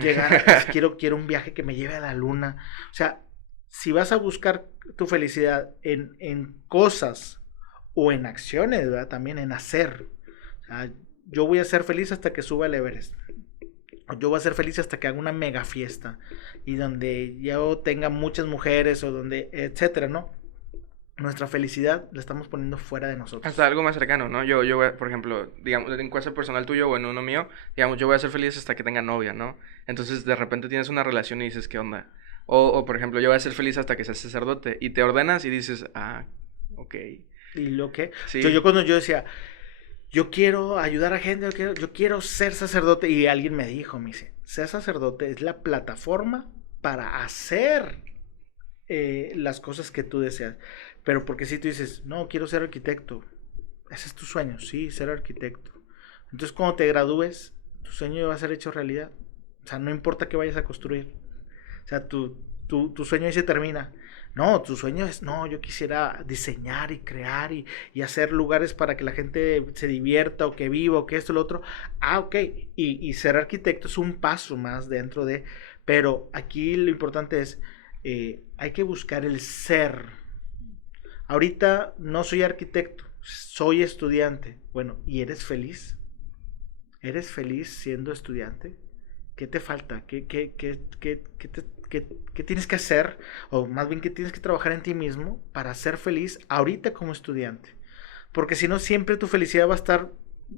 quiero un viaje que me lleve a la luna. O sea, si vas a buscar tu felicidad en cosas o en acciones, ¿verdad? También en hacer. O sea, yo voy a ser feliz hasta que suba el Everest. Yo voy a ser feliz hasta que haga una mega fiesta y donde yo tenga muchas mujeres o donde, etcétera, ¿no? Nuestra felicidad la estamos poniendo fuera de Hasta nosotros. algo más cercano, ¿no? Yo voy por ejemplo, digamos, en caso personal tuyo o en uno mío, digamos, yo voy a ser feliz hasta que tenga novia, ¿no? Entonces, de repente tienes una relación y dices, ¿qué onda? Por ejemplo, yo voy a ser feliz hasta que seas sacerdote y te ordenas y dices, ah, ok, Y lo que, yo sí, cuando yo decía, yo quiero ayudar a gente, yo quiero ser sacerdote, y alguien me dijo, me dice, ser sacerdote es la plataforma para hacer las cosas que tú deseas. Pero porque si tú dices, no, quiero ser arquitecto, ese es tu sueño, sí, ser arquitecto. Entonces cuando te gradúes, tu sueño va a ser hecho realidad. O sea, no importa qué vayas a construir. O sea, tu sueño ahí se termina. No, tu sueño es, no, yo quisiera diseñar y crear y hacer lugares para que la gente se divierta o que viva o que esto, lo otro. Ah, ok. Y ser arquitecto es un paso más dentro de... Pero aquí lo importante es, hay que buscar el ser. Ahorita no soy arquitecto, soy estudiante. Bueno, ¿y eres feliz? ¿Eres feliz siendo estudiante? ¿Qué te falta? ¿Qué tienes que hacer? O más bien, ¿qué tienes que trabajar en ti mismo para ser feliz ahorita como estudiante? Porque si no, siempre tu felicidad va a estar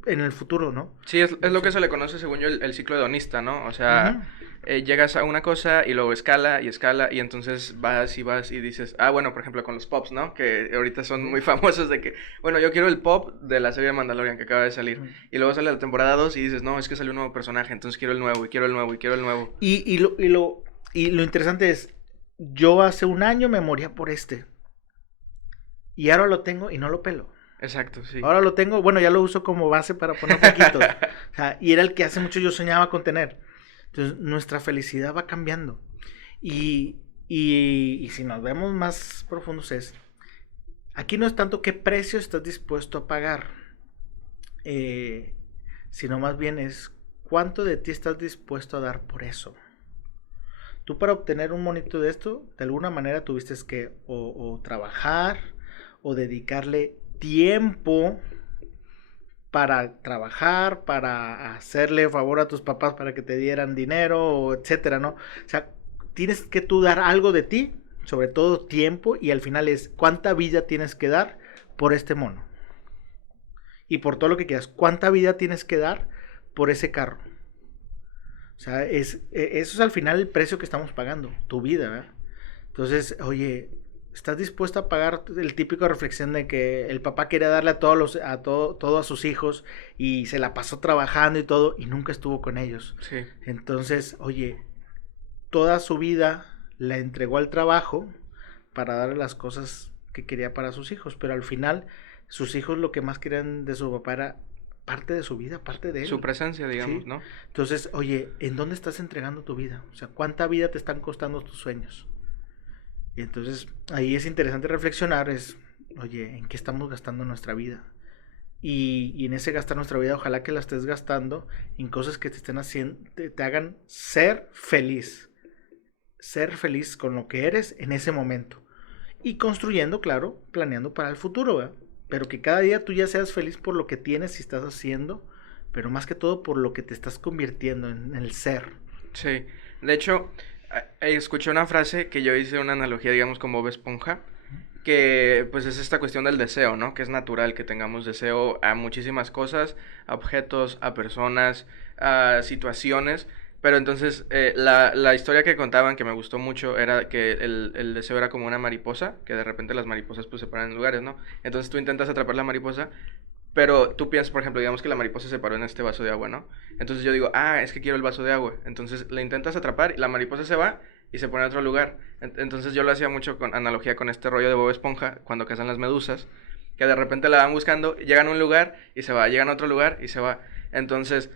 en el futuro, ¿no? sí, es lo Sí. que se le conoce según yo el ciclo hedonista, ¿no? O sea, Ujú. llegas a una cosa y luego escala y entonces vas y dices, ah, bueno, por ejemplo con los pops, ¿no? Que ahorita son Ujú. muy famosos de que, bueno, yo quiero el pop de la serie de Mandalorian que acaba de salir. Ujú. Y luego sale la temporada 2 y dices, no, es que salió un nuevo personaje, entonces quiero el nuevo y quiero el nuevo y quiero el nuevo. Y, y, lo, y, lo, y lo interesante es, yo hace un año me moría por este. Y ahora lo tengo y no lo pelo. Exacto, sí. Ahora lo tengo, bueno, ya lo uso como base para poner foquitos. O sea, y era el que hace mucho yo soñaba con tener. Entonces, nuestra felicidad va cambiando. Y si nos vemos más profundos es, aquí no es tanto qué precio estás dispuesto a pagar, eh, sino más bien es cuánto de ti estás dispuesto a dar por eso. Tú para obtener un monito de esto, de alguna manera tuviste que o trabajar o dedicarle tiempo para trabajar, para hacerle favor a tus papás para que te dieran dinero, o etcétera, ¿no? O sea, tienes que tú dar algo de ti, sobre todo tiempo, y al final es cuánta vida tienes que dar por este mono. Y por todo lo que quieras, cuánta vida tienes que dar por ese carro. O sea, eso es al final el precio que estamos pagando, tu vida, ¿verdad? Entonces, oye, ¿estás dispuesto a pagar el típico reflexión de que el papá quería darle todo a sus hijos y se la pasó trabajando y todo y nunca estuvo con ellos? Sí. Entonces, oye, toda su vida la entregó al trabajo para darle las cosas que quería para sus hijos, pero al final sus hijos lo que más querían de su papá era parte de su vida, parte de Su él. presencia, digamos, ¿Sí? ¿no? Entonces, oye, ¿en dónde estás entregando tu vida? O sea, ¿cuánta vida te están costando tus sueños? Y entonces ahí es interesante reflexionar, es, oye, ¿en qué estamos gastando nuestra vida? y en ese gastar nuestra vida, ojalá que la estés gastando en cosas que te estén haciendo, te hagan ser feliz. Ser feliz con lo que eres en ese momento. Y construyendo, claro, planeando para el futuro, ¿verdad? Pero que cada día tú ya seas feliz por lo que tienes y estás haciendo, pero más que todo por lo que te estás convirtiendo en el ser. Sí, de hecho, escuché una frase que yo hice una analogía, digamos, como Bob Esponja, que pues es esta cuestión del deseo, ¿no? Que es natural que tengamos deseo a muchísimas cosas, a objetos, a personas, a situaciones, pero entonces la historia que contaban que me gustó mucho era que el deseo era como una mariposa, que de repente las mariposas pues se paran en lugares, ¿no? Entonces tú intentas atrapar la mariposa, pero tú piensas, por ejemplo, digamos que la mariposa se paró en este vaso de agua, ¿no? Entonces yo digo, es que quiero el vaso de agua. Entonces la intentas atrapar y la mariposa se va y se pone en otro lugar. Entonces yo lo hacía mucho con analogía con este rollo de Bob Esponja, cuando cazan las medusas, que de repente la van buscando, llegan a un lugar y se va, llegan a otro lugar y se va. Entonces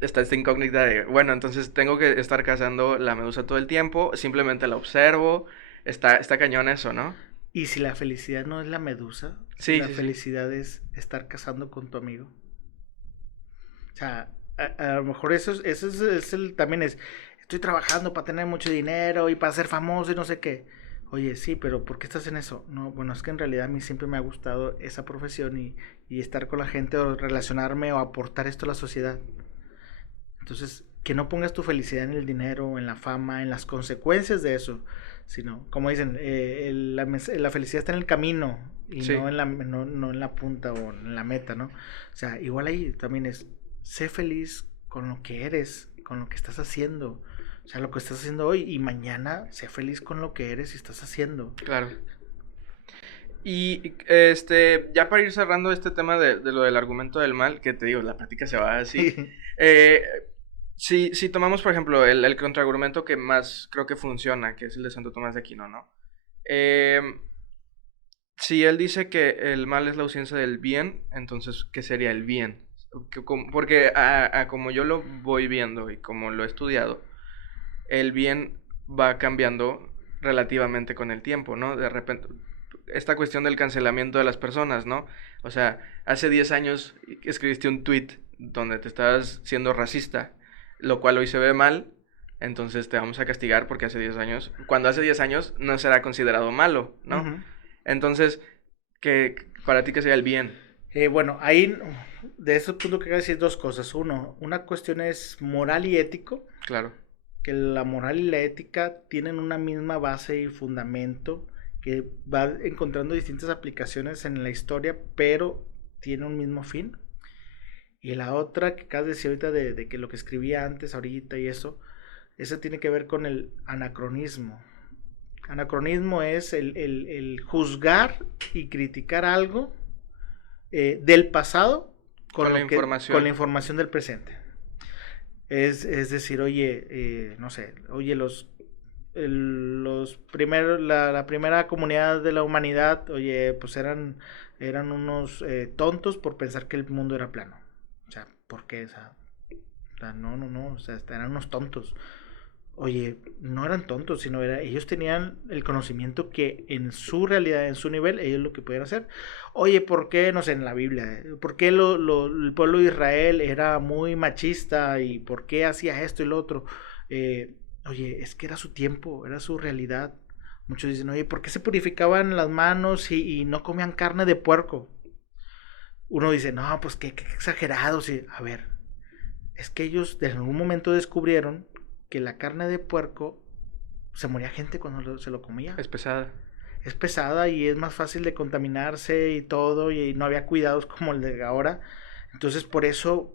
está esta incógnita de, bueno, entonces tengo que estar cazando la medusa todo el tiempo, simplemente la observo, está cañón eso, ¿no? Y si la felicidad no es la medusa, si Sí, la sí, sí. felicidad es estar casando con tu amigo. O sea, a lo mejor es el, también es, estoy trabajando para tener mucho dinero y para ser famoso y no sé qué. Oye, sí, pero ¿por qué estás en eso? No, bueno, es que en realidad a mí siempre me ha gustado esa profesión y estar con la gente o relacionarme o aportar esto a la sociedad. Entonces, que no pongas tu felicidad en el dinero, en la fama, en las consecuencias de eso, sino, como dicen, la felicidad está en el camino y Sí, no en la punta o en la meta, ¿no? O sea, igual ahí también es, sé feliz con lo que eres, con lo que estás haciendo. O sea, lo que estás haciendo hoy y mañana, sé feliz con lo que eres y estás haciendo. claro. Y ya para ir cerrando este tema de lo del argumento del mal, que te digo, la plática se va así. eh, si tomamos, por ejemplo, el contraargumento que más creo que funciona, que es el de Santo Tomás de Aquino, ¿no? Eh, si él dice que el mal es la ausencia del bien, entonces, ¿qué sería el bien? Porque a como yo lo voy viendo y como lo he estudiado, el bien va cambiando relativamente con el tiempo, ¿no? De repente, esta cuestión del cancelamiento de las personas, ¿no? O sea, hace 10 años escribiste un tweet donde te estabas siendo racista, lo cual hoy se ve mal, entonces te vamos a castigar porque hace 10 años, cuando hace 10 años no será considerado malo, ¿no? Ujú. Entonces, ¿qué, para ti qué sería el bien? Bueno, ahí de ese punto que decir dos cosas. Uno, una cuestión es moral y ético, Claro, que la moral y la ética tienen una misma base y fundamento, que va encontrando distintas aplicaciones en la historia, pero tiene un mismo fin. Y la otra que acabas de decir ahorita de que lo que escribía antes, ahorita y eso tiene que ver con el anacronismo. Anacronismo es el juzgar y criticar algo del pasado con la con la información. información del presente. Es decir, oye, no sé, oye, la primera comunidad de la humanidad, oye, pues eran unos tontos por pensar que el mundo era plano. O sea, ¿por qué? O sea, no, o sea, eran unos tontos. Oye, no eran tontos, sino ellos tenían el conocimiento que en su realidad, en su nivel, ellos lo que podían hacer. Oye, ¿por qué, no sé, en la Biblia, por qué el pueblo de Israel era muy machista y por qué hacía esto y lo otro? Oye, es que era su tiempo, era su realidad. Muchos dicen, oye, ¿por qué se purificaban las manos y no comían carne de puerco? Uno dice, no, pues qué exagerados. Y, a ver, es que ellos en algún momento descubrieron que la carne de puerco se moría gente cuando se lo comía. Es pesada. Es pesada y es más fácil de contaminarse y todo, y no había cuidados como el de ahora. Entonces, por eso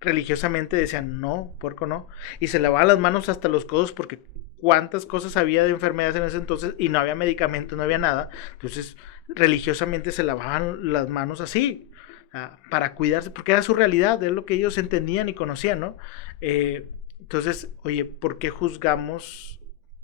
religiosamente decían, no, puerco no. Y se lavaban las manos hasta los codos porque cuántas cosas había de enfermedades en ese entonces y no había medicamentos, no había nada. Entonces, religiosamente se lavaban las manos así, para cuidarse, porque era su realidad, es lo que ellos entendían y conocían, ¿no? Entonces, oye, ¿por qué juzgamos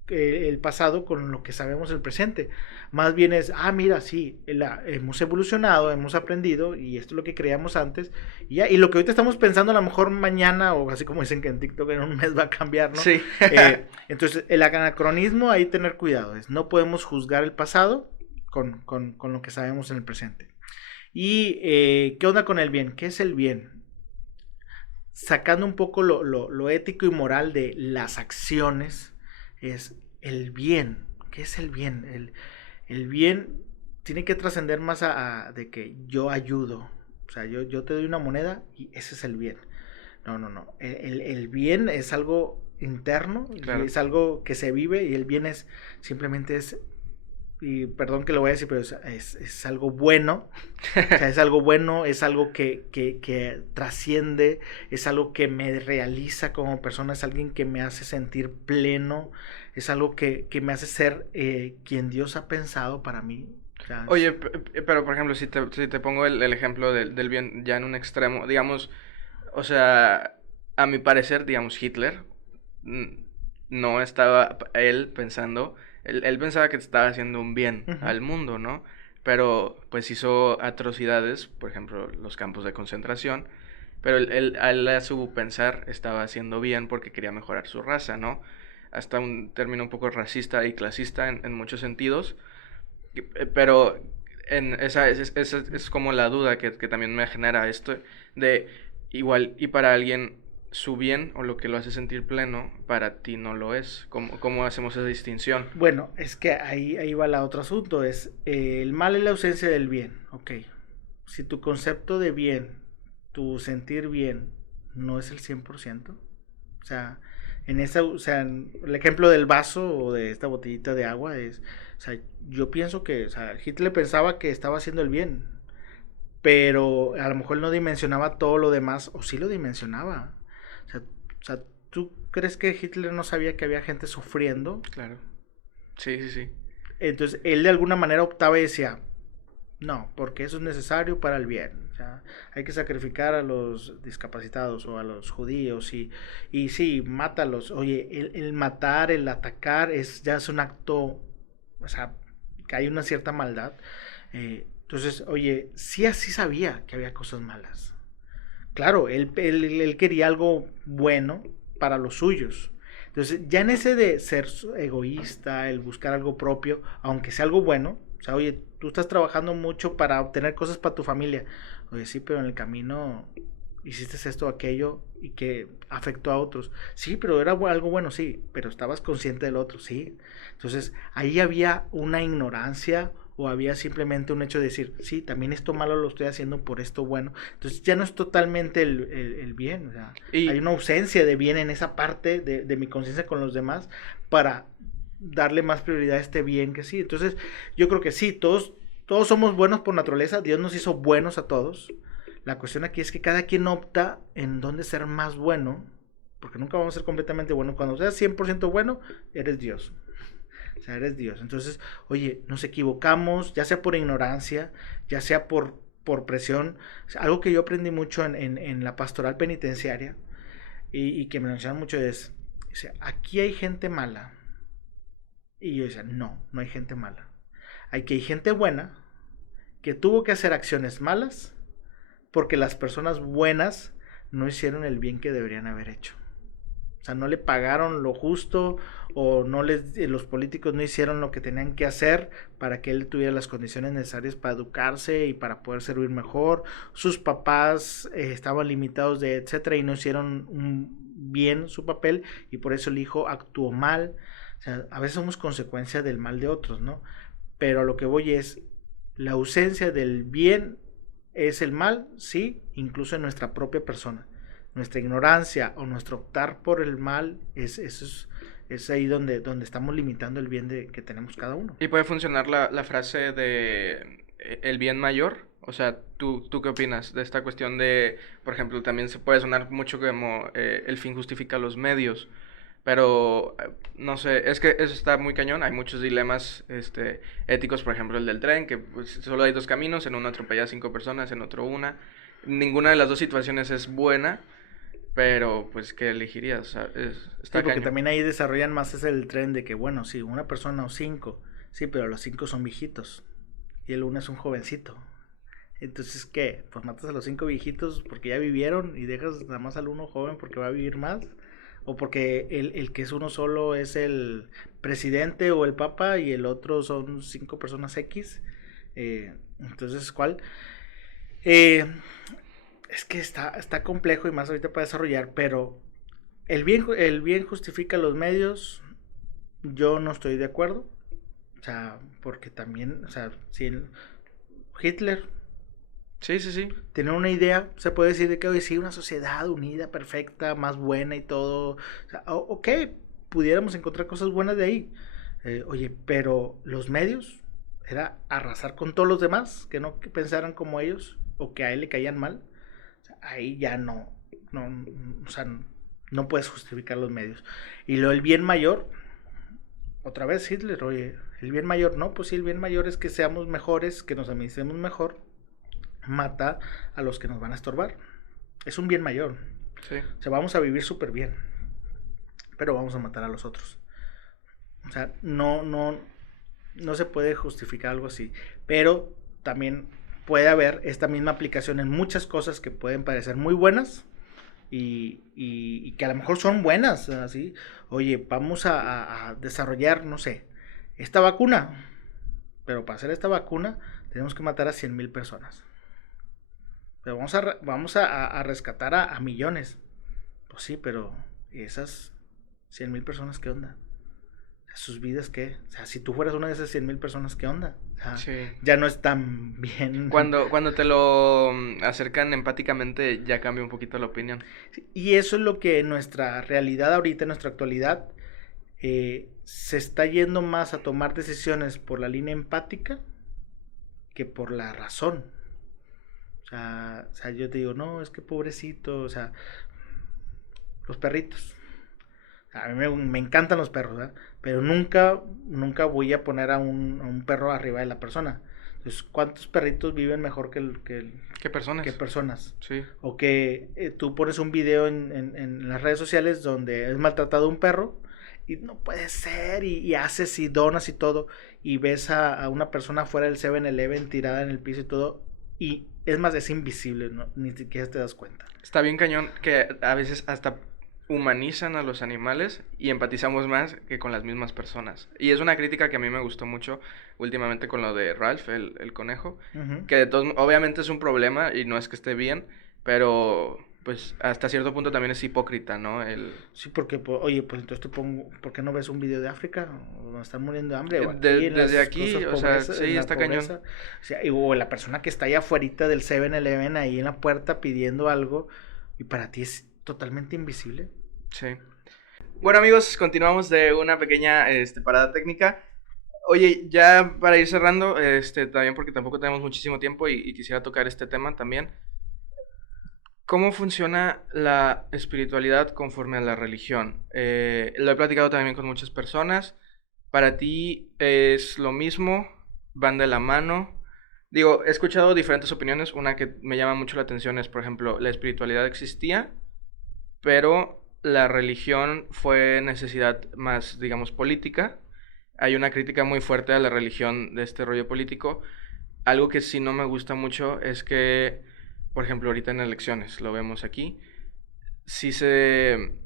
el pasado con lo que sabemos del presente? Más bien es, mira, sí, hemos evolucionado, hemos aprendido y esto es lo que creíamos antes y lo que ahorita estamos pensando a lo mejor mañana o así como dicen que en TikTok en un mes va a cambiar, ¿no? Sí. Entonces, el anacronismo, ahí tener cuidado, no podemos juzgar el pasado con lo que sabemos en el presente. Y ¿qué onda con el bien? ¿Qué es el bien? Sacando un poco lo ético y moral de las acciones, es el bien. ¿Qué es el bien? El bien tiene que trascender más de que yo ayudo. O sea, yo te doy una moneda y ese es el bien. No, no, no. El bien es algo interno, Claro. es algo que se vive y el bien es simplemente es, y perdón que lo voy a decir, pero es algo bueno. O sea, es algo bueno, es algo que trasciende, es algo que me realiza como persona, es alguien que me hace sentir pleno, es algo que me hace ser quien Dios ha pensado para mí. O sea, Oye, pero por ejemplo, si te pongo el ejemplo del bien ya en un extremo, digamos, o sea, a mi parecer, digamos, Hitler mm, no estaba él pensando, él pensaba que estaba haciendo un bien ujú. al mundo, ¿no? Pero pues hizo atrocidades, por ejemplo, los campos de concentración, pero él a su pensar estaba haciendo bien porque quería mejorar su raza, ¿no? Hasta un término un poco racista y clasista en muchos sentidos. Pero esa es como la duda que también me genera esto de igual y para alguien su bien o lo que lo hace sentir pleno, para ti no lo es. ¿Cómo hacemos esa distinción? Bueno, es que ahí va el otro asunto, es el mal es la ausencia del bien, ok. Si tu concepto de bien, tu sentir bien, no es el 100%, o sea, o sea, el ejemplo del vaso o de esta botellita de agua es, o sea, yo pienso que, o sea, Hitler pensaba que estaba haciendo el bien, pero a lo mejor no dimensionaba todo lo demás, o sí lo dimensionaba. O sea, ¿tú crees que Hitler no sabía que había gente sufriendo? Claro. Sí, sí, sí. Entonces, él de alguna manera optaba y decía, no, porque eso es necesario para el bien. O sea, hay que sacrificar a los discapacitados o a los judíos y sí, mátalos. Oye, el matar, el atacar ya es un acto, o sea, que hay una cierta maldad. Entonces, oye, sí así sabía que había cosas malas. Claro, él quería algo bueno para los suyos. Entonces, ya en ese de ser egoísta, el buscar algo propio, aunque sea algo bueno, o sea, oye, tú estás trabajando mucho para obtener cosas para tu familia. Oye, sí, pero en el camino hiciste esto o aquello y que afectó a otros. Sí, pero era algo bueno, sí, pero estabas consciente del otro, sí. Entonces, ahí había una ignorancia o había simplemente un hecho de decir, sí, también esto malo lo estoy haciendo por esto bueno. Entonces ya no es totalmente el bien, o sea, hay Y, una ausencia de bien en esa parte de mi conciencia con los demás para darle más prioridad a este bien que sí. Entonces yo creo que sí, todos somos buenos por naturaleza, Dios nos hizo buenos a todos. La cuestión aquí es que cada quien opta en dónde ser más bueno, porque nunca vamos a ser completamente buenos. Cuando seas 100% bueno, eres Dios. O sea, eres Dios. Entonces, oye, nos equivocamos, ya sea por ignorancia, ya sea por presión. O sea, algo que yo aprendí mucho en la pastoral penitenciaria y que me lo enseñaron mucho es, o sea, aquí hay gente mala. Y yo decía, no, no hay gente mala. Hay gente buena que tuvo que hacer acciones malas porque las personas buenas no hicieron el bien que deberían haber hecho. O sea, no le pagaron lo justo o los políticos no hicieron lo que tenían que hacer para que él tuviera las condiciones necesarias para educarse y para poder servir mejor. Sus papás estaban limitados de etcétera y no hicieron bien su papel y por eso el hijo actuó mal. O sea, a veces somos consecuencia del mal de otros, ¿no? Pero a lo que voy es, la ausencia del bien es el mal, sí, incluso en nuestra propia persona. Nuestra ignorancia o nuestro optar por el mal es ahí donde estamos limitando el bien que tenemos cada uno. y puede funcionar la frase de el bien mayor. O sea, ¿tú qué opinas de esta cuestión de, por ejemplo, también se puede sonar mucho como el fin justifica los medios? Pero, no sé, es que eso está muy cañón. Hay muchos dilemas éticos, por ejemplo, el del tren, que pues, solo hay dos caminos, en uno atropella a 5 personas, en otro una. Ninguna de las dos situaciones es buena, pero pues, ¿qué elegirías? O sea, Sí, está porque cañón. también ahí desarrollan más ese el tren de que, bueno, sí, una persona o cinco, sí, pero los cinco son viejitos y el uno es un jovencito. Entonces, ¿qué? Pues matas a los cinco viejitos porque ya vivieron y dejas nada más al uno joven porque va a vivir más. O porque el que es uno solo es el presidente o el papa y el otro son cinco personas X. Entonces, ¿cuál? Eh, es que está complejo y más ahorita para desarrollar, pero el bien justifica los medios. Yo no estoy de acuerdo. O sea, porque también, o sea, si Hitler Sí, sí, sí. tenía una idea, se puede decir de que hoy sí, una sociedad unida, perfecta, más buena y todo. O sea, ok, pudiéramos encontrar cosas buenas de ahí. Oye, pero los medios era arrasar con todos los demás, que no que pensaran como ellos o que a él le caían mal. O sea, ahí ya no, o sea, no puedes justificar los medios. Y lo del bien mayor, otra vez Hitler, oye, el bien mayor, no, pues sí, el bien mayor es que seamos mejores, que nos administremos mejor, mata a los que nos van a estorbar. Es un bien mayor. Sí. O sea, vamos a vivir súper bien, pero vamos a matar a los otros. O sea, no se puede justificar algo así. Pero también puede haber esta misma aplicación en muchas cosas que pueden parecer muy buenas y que a lo mejor son buenas. Así, oye, vamos a desarrollar, no sé, esta vacuna. Pero para hacer esta vacuna tenemos que matar a 100,000 personas. Pero vamos a rescatar a millones. Pues sí, pero ¿y esas 100,000 personas qué onda? ¿Sus vidas qué? O sea, si tú fueras una de esas 100,000 personas, ¿qué onda? O sea, Sí. ya no es tan bien. Cuando te lo acercan empáticamente, ya cambia un poquito la opinión. Y eso es lo que en nuestra realidad ahorita, en nuestra actualidad, se está yendo más a tomar decisiones por la línea empática que por la razón. O sea, yo te digo, no, es que pobrecito, o sea, los perritos. A mí me encantan los perros, ¿verdad? Pero nunca voy a poner a un perro arriba de la persona. Entonces, ¿cuántos perritos viven mejor ¿Qué personas? que personas? Sí. O que tú pones un video en las redes sociales donde es maltratado un perro y no puede ser, y haces y donas y todo, y ves a una persona fuera del 7-Eleven tirada en el piso y todo, y es más, es invisible, ¿no? Ni siquiera te das cuenta. Está bien cañón que a veces hasta humanizan a los animales y empatizamos más que con las mismas personas. Y es una crítica que a mí me gustó mucho últimamente con lo de Ralph, el conejo, Uh-huh. que de todos, obviamente es un problema y no es que esté bien, pero pues hasta cierto punto también es hipócrita, ¿no? Sí, porque, oye, pues entonces te pongo, ¿por qué no ves un video de África? Donde están muriendo de hambre, o aquí en Desde las aquí, cosas o sea, pobreza, sí, en la está pobreza. cañón. O sea, o la persona que está allá afuera del 7-Eleven ahí en la puerta pidiendo algo, y para ti es totalmente invisible. Sí. Bueno, amigos, continuamos de una pequeña parada técnica. Oye, ya para ir cerrando, también porque tampoco tenemos muchísimo tiempo y quisiera tocar este tema también. ¿Cómo funciona la espiritualidad conforme a la religión? Lo he platicado también con muchas personas. ¿Para ti es lo mismo? ¿Van de la mano? Digo, he escuchado diferentes opiniones. Una que me llama mucho la atención es, por ejemplo, la espiritualidad existía, pero la religión fue necesidad más, digamos, política. Hay una crítica muy fuerte a la religión de este rollo político. Algo que sí no me gusta mucho es que, por ejemplo, ahorita en elecciones, lo vemos aquí, sí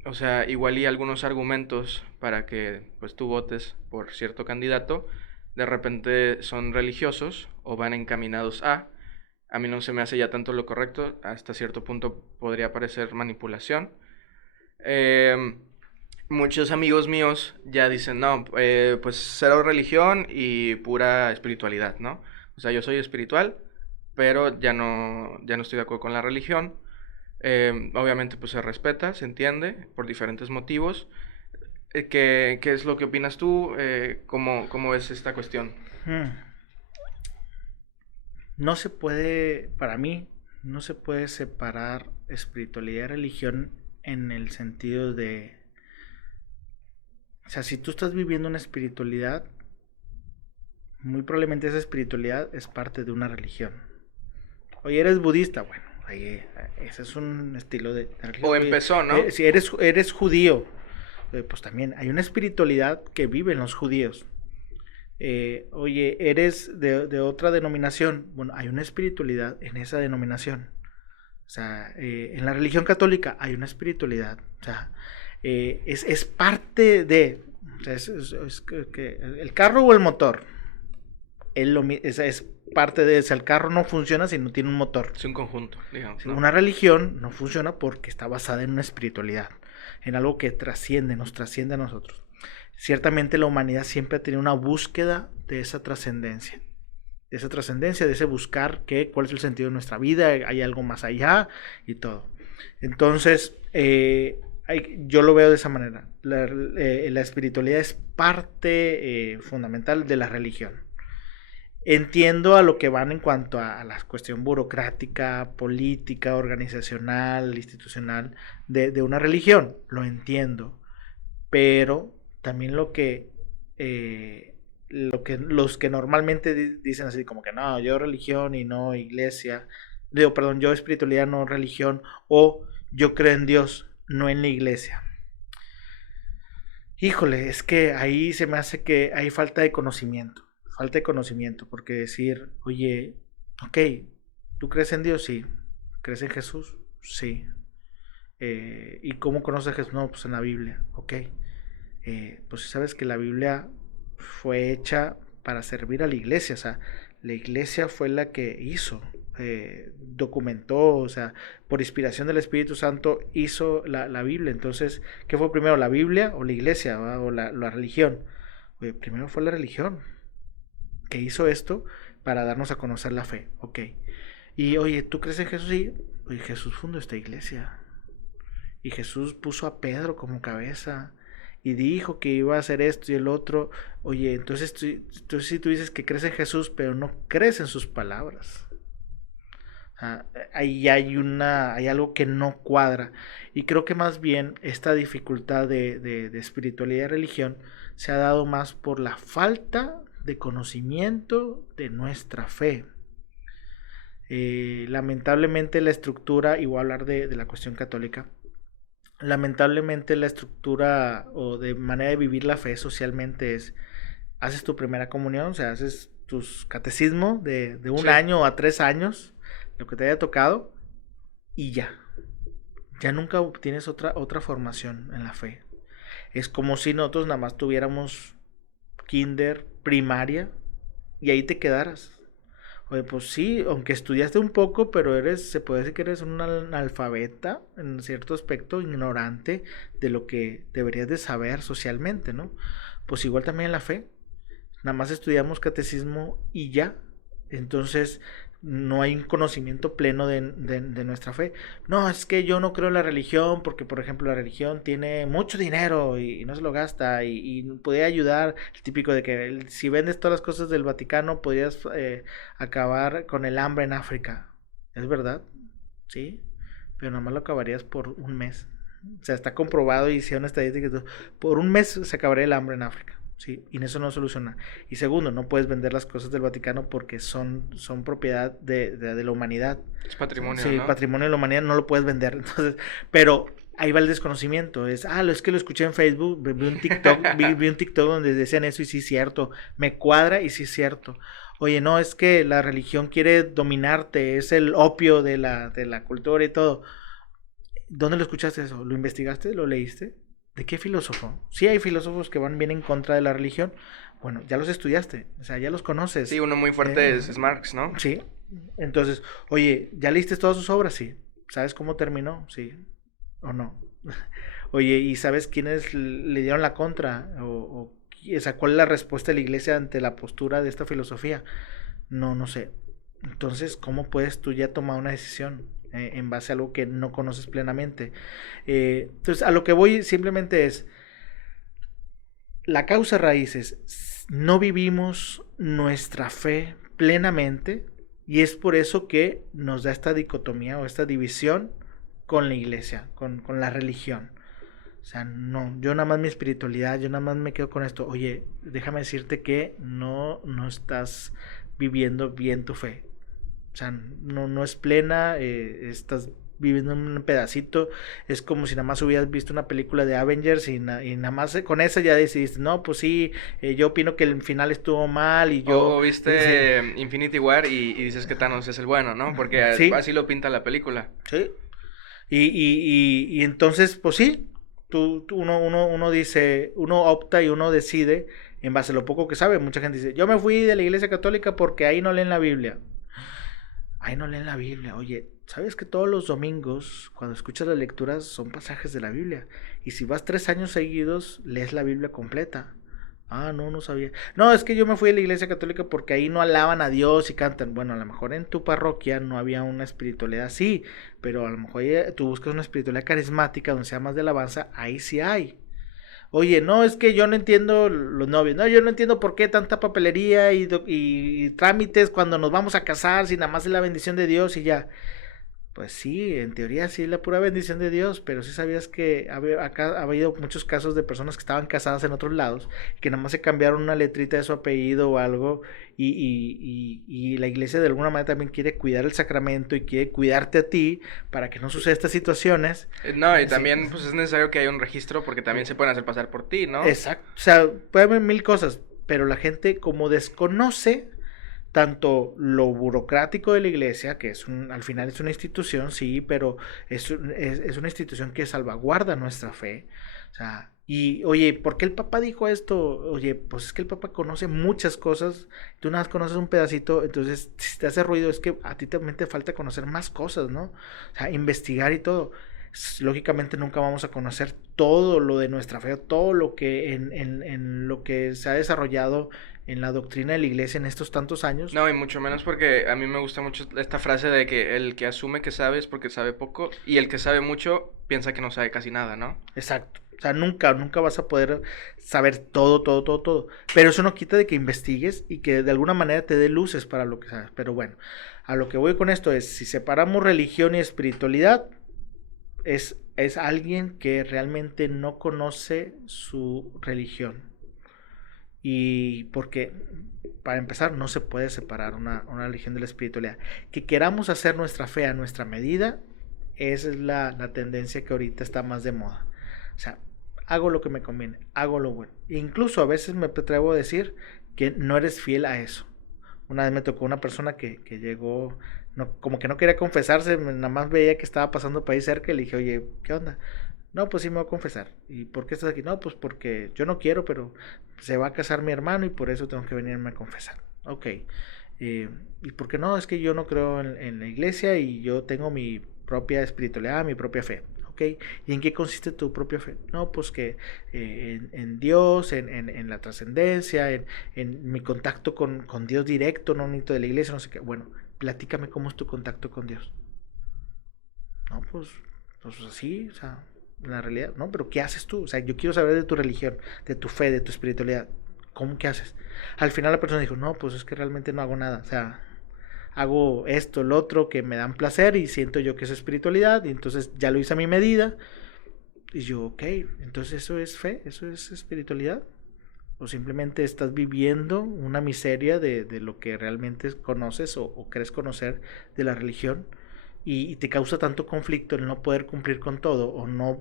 o sea, igual y algunos argumentos para que pues tú votes por cierto candidato, de repente son religiosos o van encaminados a mí no se me hace ya tanto lo correcto, hasta cierto punto podría parecer manipulación. Eh, Muchos amigos míos ya dicen, no, pues cero religión y pura espiritualidad, ¿no? O sea, yo soy espiritual, pero ya no estoy de acuerdo con la religión. Obviamente, pues se respeta, se entiende, por diferentes motivos. ¿Qué es lo que opinas tú? ¿Cómo ves esta cuestión? No se puede, para mí, no se puede separar espiritualidad y religión en el sentido de, o sea, si tú estás viviendo una espiritualidad, muy probablemente esa espiritualidad es parte de una religión. Oye, eres budista, bueno, oye, ese es un estilo de religión. O Oye, empezó, ¿no? si eres judío, pues también hay una espiritualidad que viven los judíos. Oye, eres de otra denominación, bueno, hay una espiritualidad en esa denominación. O sea, en la religión católica hay una espiritualidad. O sea, es parte de, o sea, es que el carro o el motor. es parte de eso. El carro no funciona si no tiene un motor. Es un conjunto, digamos, ¿no? Una religión no funciona porque está basada en una espiritualidad, en algo que trasciende, nos trasciende a nosotros. Ciertamente la humanidad siempre ha tenido una búsqueda de esa trascendencia, de ese buscar cuál es el sentido de nuestra vida, hay algo más allá y todo. Entonces, yo lo veo de esa manera. La espiritualidad es parte fundamental de la religión. Entiendo a lo que van en cuanto a la cuestión burocrática, política, organizacional, institucional de una religión, lo entiendo, pero también los que normalmente dicen así como que no, yo religión y no iglesia, perdón, yo espiritualidad no religión, o yo creo en Dios, no en la iglesia. Híjole, es que ahí se me hace que hay falta de conocimiento, porque decir, oye, ok, ¿tú crees en Dios? Sí. ¿Crees en Jesús? Sí. ¿Y cómo conoces a Jesús? No, pues en la Biblia, ok. Pues sabes que la Biblia fue hecha para servir a la iglesia, o sea, la iglesia fue la que hizo, documentó, o sea, por inspiración del Espíritu Santo hizo la Biblia. Entonces, ¿qué fue primero, la Biblia o la iglesia, ¿verdad? O la religión? Oye, primero fue la religión que hizo esto para darnos a conocer la fe, ok. Y oye, ¿tú crees en Jesús? Sí. Oye, Jesús fundó esta iglesia y Jesús puso a Pedro como cabeza y dijo que iba a hacer esto y el otro. Oye, entonces si tú dices que crees en Jesús, pero no crees en sus palabras. Ahí hay algo que no cuadra. Y creo que más bien esta dificultad de espiritualidad y religión se ha dado más por la falta de conocimiento de nuestra fe. Lamentablemente la estructura, y voy a hablar de la cuestión católica, lamentablemente la estructura o de manera de vivir la fe socialmente es, haces tu primera comunión, o sea, haces tus catecismo de un año a 3 años, lo que te haya tocado, y ya nunca obtienes otra formación en la fe. Es como si nosotros nada más tuviéramos kinder, primaria, y ahí te quedaras. Oye, pues sí, aunque estudiaste un poco, pero se puede decir que eres un analfabeta, en cierto aspecto, ignorante de lo que deberías de saber socialmente, ¿no? Pues igual también en la fe, nada más estudiamos catecismo y ya. Entonces no hay un conocimiento pleno de nuestra fe. No, es que yo no creo en la religión porque, por ejemplo, la religión tiene mucho dinero y no se lo gasta y puede ayudar, el típico de que si vendes todas las cosas del Vaticano podrías acabar con el hambre en África. ¿Es verdad? Sí, pero nada más lo acabarías por un mes. O sea, está comprobado y hicieron estadísticas. Por un mes se acabaría el hambre en África. Sí, y eso no soluciona. Y segundo, no puedes vender las cosas del Vaticano porque son propiedad de la humanidad. Es patrimonio, sí, ¿no? Patrimonio de la humanidad, no lo puedes vender. Entonces, pero ahí va el desconocimiento. Es que lo escuché en Facebook, vi un TikTok, vi un TikTok donde decían eso y sí es cierto. Me cuadra y sí es cierto. Oye, no, es que la religión quiere dominarte, es el opio de la cultura y todo. ¿Dónde lo escuchaste eso? ¿Lo investigaste? ¿Lo leíste? ¿De qué filósofo? Sí hay filósofos que van bien en contra de la religión. Bueno, ya los estudiaste, o sea, ya los conoces. Sí, uno muy fuerte es Marx, ¿no? Sí. Entonces, oye, ¿ya leíste todas sus obras? Sí. ¿Sabes cómo terminó? Sí. ¿O no? Oye, ¿y sabes quiénes le dieron la contra? O sea, ¿cuál es la respuesta de la iglesia ante la postura de esta filosofía? No sé. Entonces, ¿cómo puedes tú ya tomar una decisión en base a algo que no conoces plenamente? Entonces, a lo que voy simplemente es, la causa raíz es, no vivimos nuestra fe plenamente y es por eso que nos da esta dicotomía o esta división con la iglesia, con la religión. O sea, no, yo nada más mi espiritualidad, yo nada más me quedo con esto. Oye, déjame decirte que no estás viviendo bien tu fe. O sea, no es plena, estás viviendo un pedacito. Es como si nada más hubieras visto una película de Avengers y nada más con esa ya decidiste, no, pues sí, yo opino que el final estuvo mal y yo... O viste Infinity War y dices que Thanos es el bueno, ¿no? Porque ¿sí? Así lo pinta la película. Sí. Y entonces, pues sí, uno dice, uno opta y uno decide en base a lo poco que sabe. Mucha gente dice, yo me fui de la iglesia católica porque ahí no leen la Biblia. Ahí no leen la Biblia. Oye, ¿sabes que todos los domingos, cuando escuchas las lecturas, son pasajes de la Biblia? Y si vas 3 años seguidos, lees la Biblia completa. Ah, no, no sabía. No, es que yo me fui de la iglesia católica porque ahí no alaban a Dios y cantan. Bueno, a lo mejor en tu parroquia no había una espiritualidad así, pero a lo mejor tú buscas una espiritualidad carismática donde sea más de alabanza, ahí sí hay. Oye, no, es que yo no entiendo los novios, no, yo no entiendo por qué tanta papelería y trámites cuando nos vamos a casar, si nada más es la bendición de Dios y ya. Pues sí, en teoría sí es la pura bendición de Dios, pero sí sabías que acá ha habido muchos casos de personas que estaban casadas en otros lados, que nada más se cambiaron una letrita de su apellido o algo, y la iglesia de alguna manera también quiere cuidar el sacramento y quiere cuidarte a ti para que no sucedan estas situaciones. No, y Sí, también pues es necesario que haya un registro porque también se pueden hacer pasar por ti, ¿no? exacto, o sea, puede haber mil cosas, pero la gente como desconoce tanto lo burocrático de la iglesia, que al final es una institución, sí, pero es una institución que salvaguarda nuestra fe. O sea, y oye, ¿por qué el Papa dijo esto? Oye, pues es que el Papa conoce muchas cosas, tú nada más conoces un pedacito, entonces si te hace ruido es que a ti también te falta conocer más cosas, ¿no? O sea, investigar y todo. Lógicamente nunca vamos a conocer todo lo de nuestra fe, todo lo que en lo que se ha desarrollado en la doctrina de la iglesia en estos tantos años. No, y mucho menos porque a mí me gusta mucho esta frase de que el que asume que sabe es porque sabe poco y el que sabe mucho piensa que no sabe casi nada, ¿no? Exacto. O sea, nunca vas a poder saber todo. Pero eso no quita de que investigues y que de alguna manera te dé luces para lo que sabes. Pero bueno, a lo que voy con esto es, si separamos religión y espiritualidad, es alguien que realmente no conoce su religión. Y porque, para empezar, no se puede separar una religión de la espiritualidad. Que queramos hacer nuestra fe a nuestra medida, esa es la tendencia que ahorita está más de moda. O sea, hago lo que me conviene, hago lo bueno. E incluso a veces me atrevo a decir que no eres fiel a eso. Una vez me tocó una persona que llegó, no, como que no quería confesarse, nada más veía que estaba pasando por ahí cerca y le dije, oye, ¿qué onda? No, pues sí me voy a confesar. ¿Y por qué estás aquí? No, pues porque yo no quiero, pero se va a casar mi hermano y por eso tengo que venirme a confesar. Ok. ¿Y por qué no? Es que yo no creo en la iglesia y yo tengo mi propia espiritualidad, mi propia fe. Ok. ¿Y en qué consiste tu propia fe? No, pues que en Dios, en la trascendencia, en mi contacto con Dios directo, no necesito de la iglesia, no sé qué. Bueno, platícame cómo es tu contacto con Dios. No, pues así, o sea, la realidad, no, pero ¿qué haces tú? O sea, yo quiero saber de tu religión, de tu fe, de tu espiritualidad. ¿Cómo que haces? Al final la persona dijo, no, pues es que realmente no hago nada. O sea, hago esto, lo otro que me dan placer y siento yo que es espiritualidad y entonces ya lo hice a mi medida. Y yo, ok, entonces eso es fe, eso es espiritualidad. O simplemente estás viviendo una miseria de lo que realmente conoces o crees conocer de la religión y te causa tanto conflicto el no poder cumplir con todo o no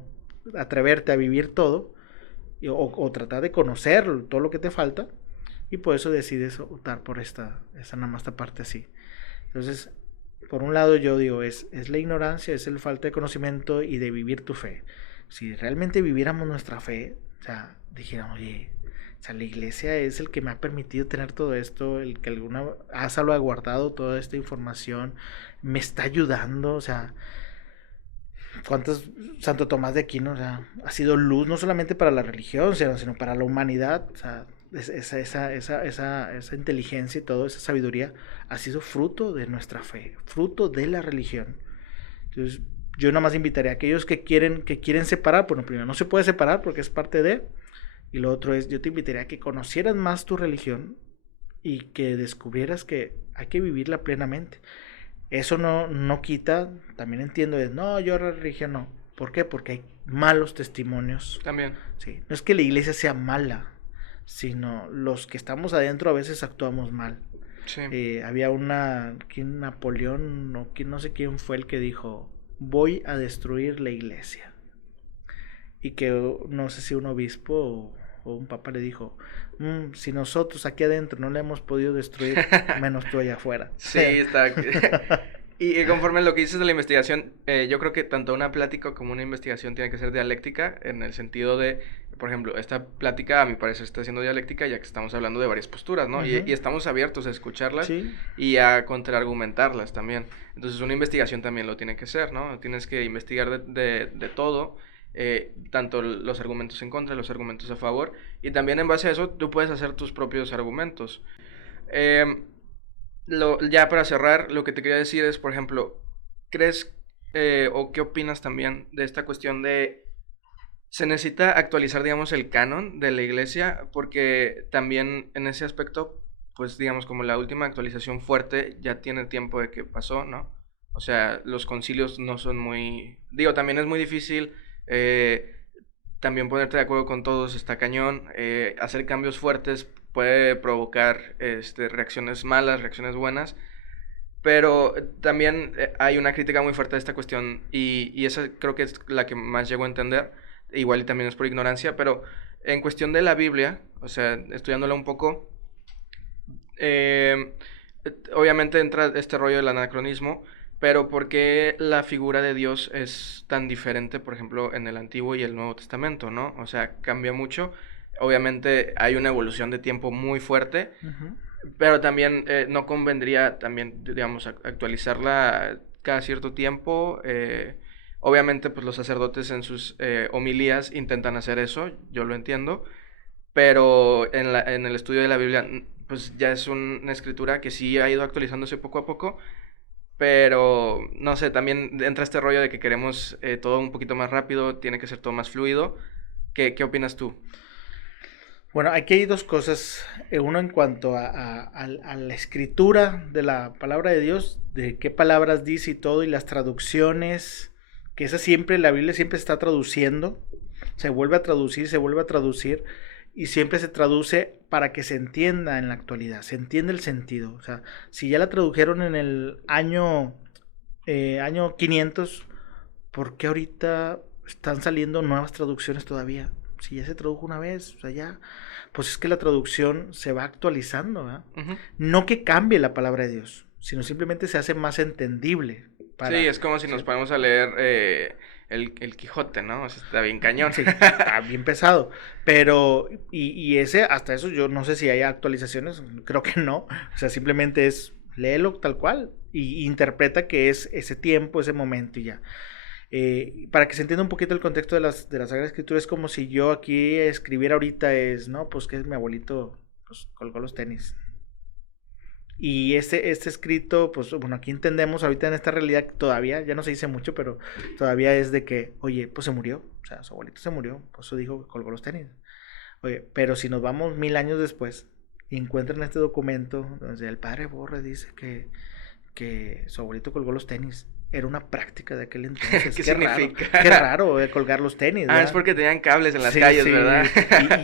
atreverte a vivir todo o tratar de conocer todo lo que te falta y por eso decides optar por esta nada más esta parte así. Entonces, por un lado yo digo, es la ignorancia, es el falta de conocimiento y de vivir tu fe. Si realmente viviéramos nuestra fe, o sea, dijéramos, oye, o sea, la iglesia es el que me ha permitido tener todo esto, el que alguna ha salvaguardado toda esta información, me está ayudando, o sea, cuántos Santo Tomás de Aquino, o sea, ha sido luz no solamente para la religión, sino para la humanidad, o sea, esa inteligencia y toda esa sabiduría ha sido fruto de nuestra fe, fruto de la religión. Entonces, yo nada más invitaría a aquellos que quieren separar, bueno, primero no se puede separar porque es parte de, y lo otro es, yo te invitaría a que conocieras más tu religión y que descubrieras que hay que vivirla plenamente. Eso no quita, también entiendo, no, yo la religión no. ¿Por qué? Porque hay malos testimonios. También. Sí, no es que la iglesia sea mala, sino los que estamos adentro a veces actuamos mal. Sí. Había Napoleón, no sé quién fue el que dijo, voy a destruir la iglesia. Y que no sé si un obispo o un papa le dijo, si nosotros aquí adentro no la hemos podido destruir, menos tú allá afuera. Sí, está. Y conforme a lo que dices de la investigación, yo creo que tanto una plática como una investigación tiene que ser dialéctica, en el sentido de, por ejemplo, esta plática a mi parecer está siendo dialéctica ya que estamos hablando de varias posturas, ¿no? Y estamos abiertos a escucharlas Sí. y a contraargumentarlas también. Entonces una investigación también lo tiene que ser, ¿no? Tienes que investigar de todo, tanto los argumentos en contra, los argumentos a favor, y también en base a eso tú puedes hacer tus propios argumentos. Eh, ya para cerrar, lo que te quería decir es, por ejemplo, ¿crees o qué opinas también de esta cuestión de se necesita actualizar, digamos, el canon de la iglesia? Porque también en ese aspecto, pues, digamos, como la última actualización fuerte ya tiene tiempo de que pasó, ¿no? O sea, los concilios no son muy... Digo, también es muy difícil también ponerte de acuerdo con todos está cañón. Hacer cambios fuertes puede provocar reacciones malas, reacciones buenas. Pero también hay una crítica muy fuerte a esta cuestión y esa creo que es la que más llego a entender, igual y también es por ignorancia, pero en cuestión de la Biblia, o sea, estudiándola un poco, eh, obviamente entra este rollo del anacronismo, pero ¿por qué la figura de Dios es tan diferente, por ejemplo, en el Antiguo y el Nuevo Testamento, ¿no? O sea, cambia mucho. Obviamente hay una evolución de tiempo muy fuerte, Ujú. pero también no convendría también, digamos, actualizarla cada cierto tiempo. Obviamente, pues los sacerdotes en sus homilías intentan hacer eso, yo lo entiendo, pero en el estudio de la Biblia, pues ya es una escritura que sí ha ido actualizándose poco a poco, pero no sé, también entra este rollo de que queremos todo un poquito más rápido, tiene que ser todo más fluido. ¿Qué opinas tú? Bueno, aquí hay dos cosas. Uno en cuanto a la escritura de la palabra de Dios, de qué palabras dice y todo, y las traducciones, que esa siempre, la Biblia siempre está traduciendo, se vuelve a traducir, se vuelve a traducir, y siempre se traduce para que se entienda en la actualidad, se entiende el sentido. O sea, si ya la tradujeron en el año 500, ¿por qué ahorita están saliendo nuevas traducciones todavía? Si ya se tradujo una vez, o sea, ya, pues es que la traducción se va actualizando, ¿verdad? Ujú. No que cambie la palabra de Dios, sino simplemente se hace más entendible Sí, para... es como si nos Sí, ponemos a leer el Quijote, ¿no? O sea, está bien cañón. sí, está bien pesado, pero, y ese, hasta eso, yo no sé si hay actualizaciones, creo que no, o sea, simplemente es, léelo tal cual, y interpreta que es ese tiempo, ese momento y ya. Para que se entienda un poquito el contexto de la Sagrada Escritura, es como si yo aquí escribiera ahorita es, ¿no? Pues que mi abuelito pues, colgó los tenis. Y este escrito, pues bueno, aquí entendemos ahorita en esta realidad todavía, ya no se dice mucho, pero todavía es de que, oye, pues se murió, o sea, su abuelito se murió, pues eso dijo que colgó los tenis. Oye, pero si nos vamos 1000 años después y encuentran este documento donde el padre Borre dice que su abuelito colgó los tenis. Era una práctica de aquel entonces. ¿Qué Raro, significa? qué raro colgar los tenis, Ah, ¿verdad? es porque tenían cables en las Sí, calles, sí. ¿verdad?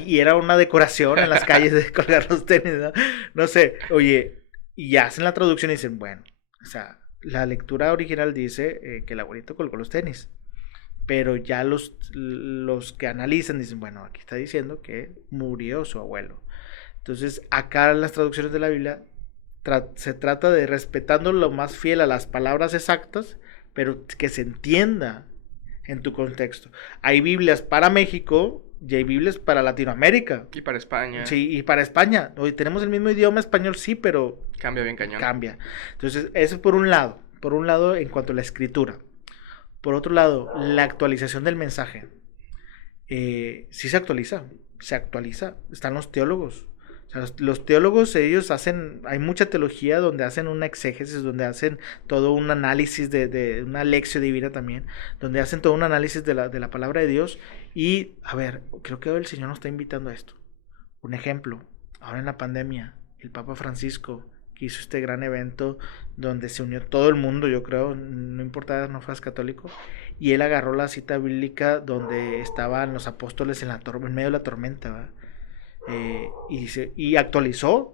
Y era una decoración en las calles de colgar los tenis, ¿no? No sé, oye, y hacen la traducción y dicen, bueno, o sea, la lectura original dice que el abuelito colgó los tenis. Pero ya los que analizan dicen, bueno, aquí está diciendo que murió su abuelo. Entonces, acá en las traducciones de la Biblia se trata de respetando lo más fiel a las palabras exactas, pero que se entienda en tu contexto. Hay Biblias para México y hay Biblias para Latinoamérica. Y para España. Sí, y para España. Hoy tenemos el mismo idioma español, sí, pero Cambia bien cañón. cambia. Entonces, eso por un lado. Por un lado, en cuanto a la escritura. Por otro lado, la actualización del mensaje. Sí se actualiza. Se actualiza. Están los teólogos. O sea, los teólogos, ellos hacen, hay mucha teología donde hacen una exégesis, donde hacen todo un análisis de una lección divina también, donde hacen todo un análisis de la palabra de Dios. Y, a ver, creo que hoy el Señor nos está invitando a esto. Un ejemplo, ahora en la pandemia, el Papa Francisco, que hizo este gran evento donde se unió todo el mundo, yo creo, no importa, no fueras católico, y él agarró la cita bíblica donde estaban los apóstoles en medio de la tormenta, ¿verdad? Y actualizó.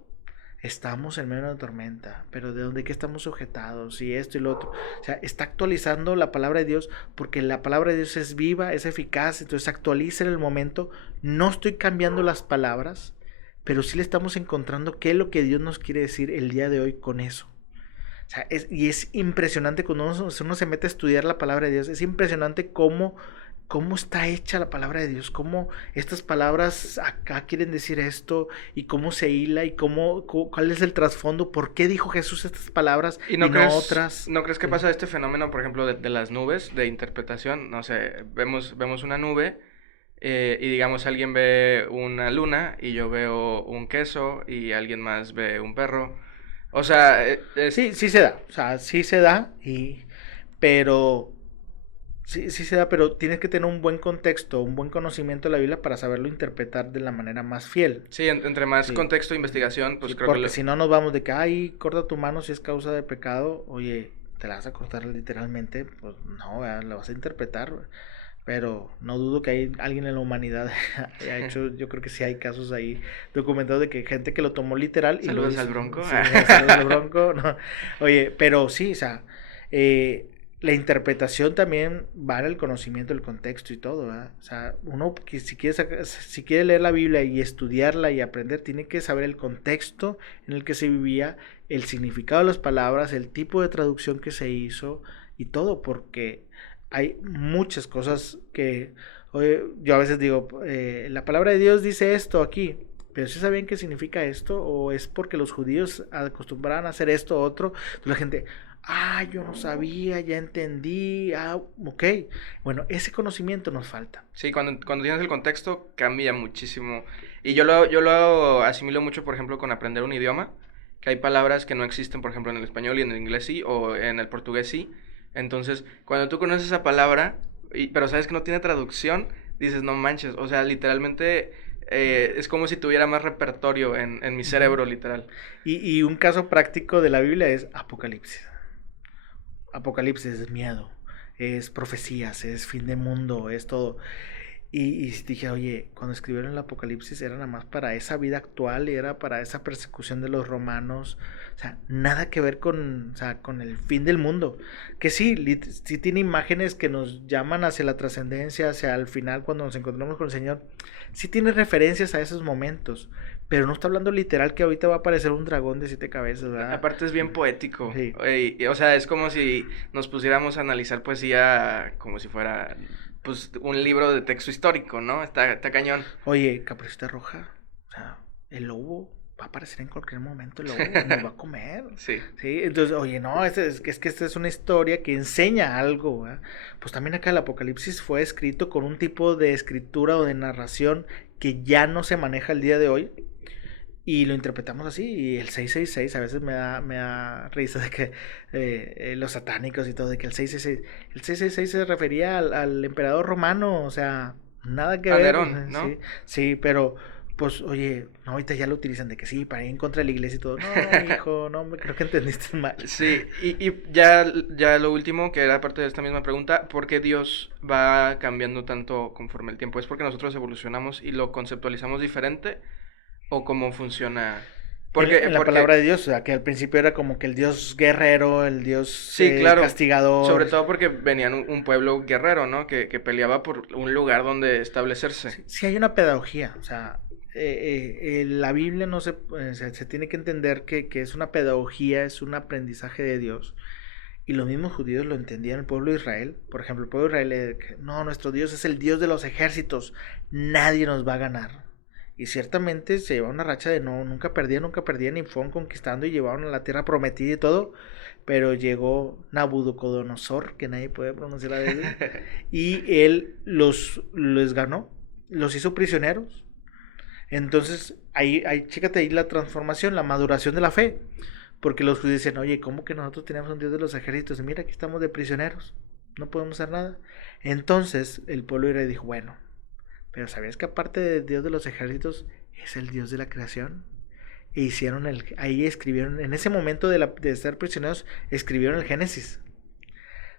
Estamos en medio de una tormenta, pero ¿de dónde que estamos sujetados? Y esto y lo otro. O sea, está actualizando la palabra de Dios porque la palabra de Dios es viva, es eficaz, entonces actualiza en el momento. No estoy cambiando las palabras, pero sí le estamos encontrando qué es lo que Dios nos quiere decir el día de hoy con eso. O sea, y es impresionante cuando uno se mete a estudiar la palabra de Dios, es impresionante cómo cómo está hecha la palabra de Dios, cómo estas palabras acá quieren decir esto y cómo se hila y cuál es el trasfondo, por qué dijo Jesús estas palabras ¿Y no otras. no crees que pasa este fenómeno, por ejemplo, de las nubes, de interpretación? No sé, vemos una nube y digamos alguien ve una luna y yo veo un queso y alguien más ve un perro. O sea, Sí, sí se da, o sea, sí se da, pero sí se da, pero tienes que tener un buen contexto, un buen conocimiento de la Biblia para saberlo interpretar de la manera más fiel. sí, entre más Sí, contexto e investigación, pues sí, creo que porque si no nos vamos de que, ay, corta tu mano si es causa de pecado, oye, te la vas a cortar literalmente, pues no, ¿verdad? La vas a interpretar, pero no dudo que hay alguien en la humanidad haya hecho, yo creo que sí hay casos ahí documentados de que gente que lo tomó literal y lo Saludos hizo. al Bronco. Sí, saludos al Bronco, no. Oye, pero sí, o sea, la interpretación también va en el conocimiento del contexto y todo, ¿verdad? O sea, uno que si quiere leer la Biblia y estudiarla y aprender, tiene que saber el contexto en el que se vivía, el significado de las palabras, el tipo de traducción que se hizo y todo, porque hay muchas cosas que, oye, yo a veces digo, la palabra de Dios dice esto aquí, pero ¿sí sabían qué significa esto? ¿O es porque los judíos acostumbraban a hacer esto o otro? Entonces la gente, yo no sabía, ya entendí, ok. Bueno, ese conocimiento nos falta. Sí, cuando tienes el contexto cambia muchísimo. Y yo lo asimilo mucho, por ejemplo, con aprender un idioma, que hay palabras que no existen, por ejemplo, en el español y en el inglés sí, o en el portugués sí. Entonces, cuando tú conoces esa palabra, pero sabes que no tiene traducción, dices, no manches, o sea, literalmente es como si tuviera más repertorio en mi cerebro, literal. Y un caso práctico de la Biblia es Apocalipsis. Apocalipsis es miedo, es profecías, es fin de mundo, es todo. Y dije, oye, cuando escribieron el Apocalipsis era nada más para esa vida actual y era para esa persecución de los romanos. O sea, nada que ver o sea, con el fin del mundo. Que sí, sí tiene imágenes que nos llaman hacia la trascendencia, hacia el final cuando nos encontramos con el Señor. Sí tiene referencias a esos momentos, pero no está hablando literal que ahorita va a aparecer un dragón de 7 cabezas, ¿verdad? Aparte es bien poético. Sí. O sea, es como si nos pusiéramos a analizar poesía como si fuera pues un libro de texto histórico, ¿no? Está cañón. Oye, Caperucita Roja, o sea, el lobo va a aparecer en cualquier momento, el lobo nos va a comer. Sí. Sí, entonces, oye, no, es que esta es una historia que enseña algo, ¿verdad? Pues también acá el Apocalipsis fue escrito con un tipo de escritura o de narración que ya no se maneja el día de hoy. Y lo interpretamos así, y el 666 a veces me da risa de que los satánicos y todo, de que el 666 se refería al emperador romano, o sea, nada que A ver. Nerón, ¿no? Sí, sí, pero pues oye, no, ahorita ya lo utilizan de que sí, para ir en contra de la iglesia y todo. No, hijo, no, creo que entendiste mal. Sí, y ya lo último, que era parte de esta misma pregunta, ¿por qué Dios va cambiando tanto conforme el tiempo? ¿Es porque nosotros evolucionamos y lo conceptualizamos diferente? ¿O cómo funciona? En la palabra de Dios, o sea, que al principio era como que el Dios guerrero, el Dios sí, claro, castigador. sobre todo porque venían un pueblo guerrero, ¿no? Que peleaba por un lugar donde establecerse. Sí, sí hay una pedagogía, o sea, la Biblia no se tiene que entender que es una pedagogía, es un aprendizaje de Dios. Y los mismos judíos lo entendían, el pueblo de Israel. Por ejemplo, el pueblo de Israel, no, nuestro Dios es el Dios de los ejércitos, nadie nos va a ganar. Y ciertamente se llevaba una racha de nunca perdían y fueron conquistando y llevaron a la tierra prometida y todo. Pero llegó Nabucodonosor, que nadie puede pronunciar la Biblia, y él les ganó, los hizo prisioneros. Entonces, chécate ahí la transformación, la maduración de la fe. Porque los judíos dicen, oye, ¿cómo que nosotros tenemos un Dios de los ejércitos? Y mira, aquí estamos de prisioneros, no podemos hacer nada. Entonces, el pueblo de Israel dijo, bueno, pero ¿sabías que aparte de Dios de los ejércitos, es el Dios de la creación? E hicieron ahí escribieron, en ese momento de ser prisioneros, escribieron el Génesis.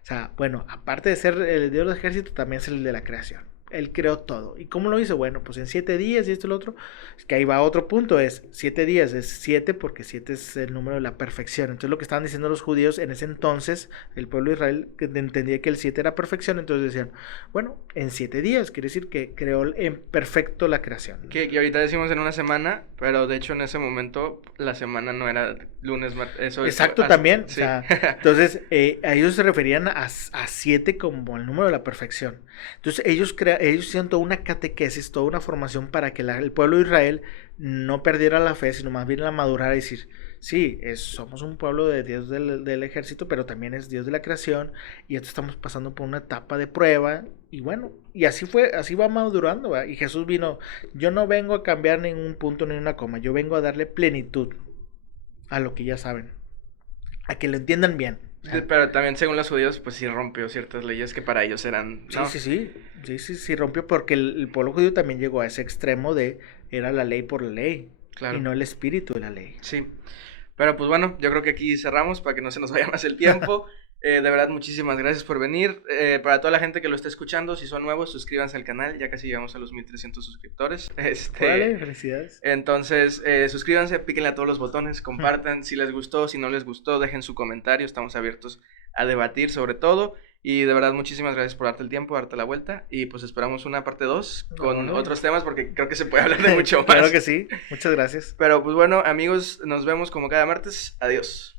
O sea, bueno, aparte de ser el Dios de los ejércitos, también es el de la creación. Él creó todo. ¿Y cómo lo hizo? Bueno, pues en 7 días y esto y lo otro. Es que ahí va otro punto, es 7 días, es 7 porque 7 es el número de la perfección. Entonces lo que estaban diciendo los judíos en ese entonces, el pueblo de Israel que entendía que el 7 era perfección, entonces decían, bueno, en 7 días, quiere decir que creó en perfecto la creación. Que ahorita decimos en una semana, pero de hecho en ese momento la semana no era lunes, martes, Exacto, también. Sí. O sea, entonces, a ellos se referían a 7 como el número de la perfección. Entonces, ellos hicieron toda una catequesis, toda una formación para que el pueblo de Israel no perdiera la fe, sino más bien la madurara y decir, sí, somos un pueblo de Dios del ejército, pero también es Dios de la creación, y esto estamos pasando por una etapa de prueba, y bueno, y así va madurando, ¿verdad? Y Jesús vino, yo no vengo a cambiar ningún punto ni una coma, yo vengo a darle plenitud a lo que ya saben, a que lo entiendan bien. Pero también según los judíos, pues sí rompió ciertas leyes que para ellos eran, ¿no? Sí, rompió porque el pueblo judío también llegó a ese extremo de era la ley por la ley, claro, y no el espíritu de la ley. Sí, pero pues bueno, yo creo que aquí cerramos para que no se nos vaya más el tiempo. De verdad, muchísimas gracias por venir. Para toda la gente que lo está escuchando, si son nuevos, suscríbanse al canal, ya casi llegamos a los 1300 suscriptores. Vale, felicidades. Entonces, suscríbanse, píquenle a todos los botones, compartan si les gustó, si no les gustó, dejen su comentario, estamos abiertos a debatir sobre todo. Y de verdad, muchísimas gracias por darte el tiempo, darte la vuelta. Y pues esperamos una parte 2 con otros temas, porque creo que se puede hablar de mucho más. Claro que sí, muchas gracias. Pero pues bueno, amigos, nos vemos como cada martes. Adiós.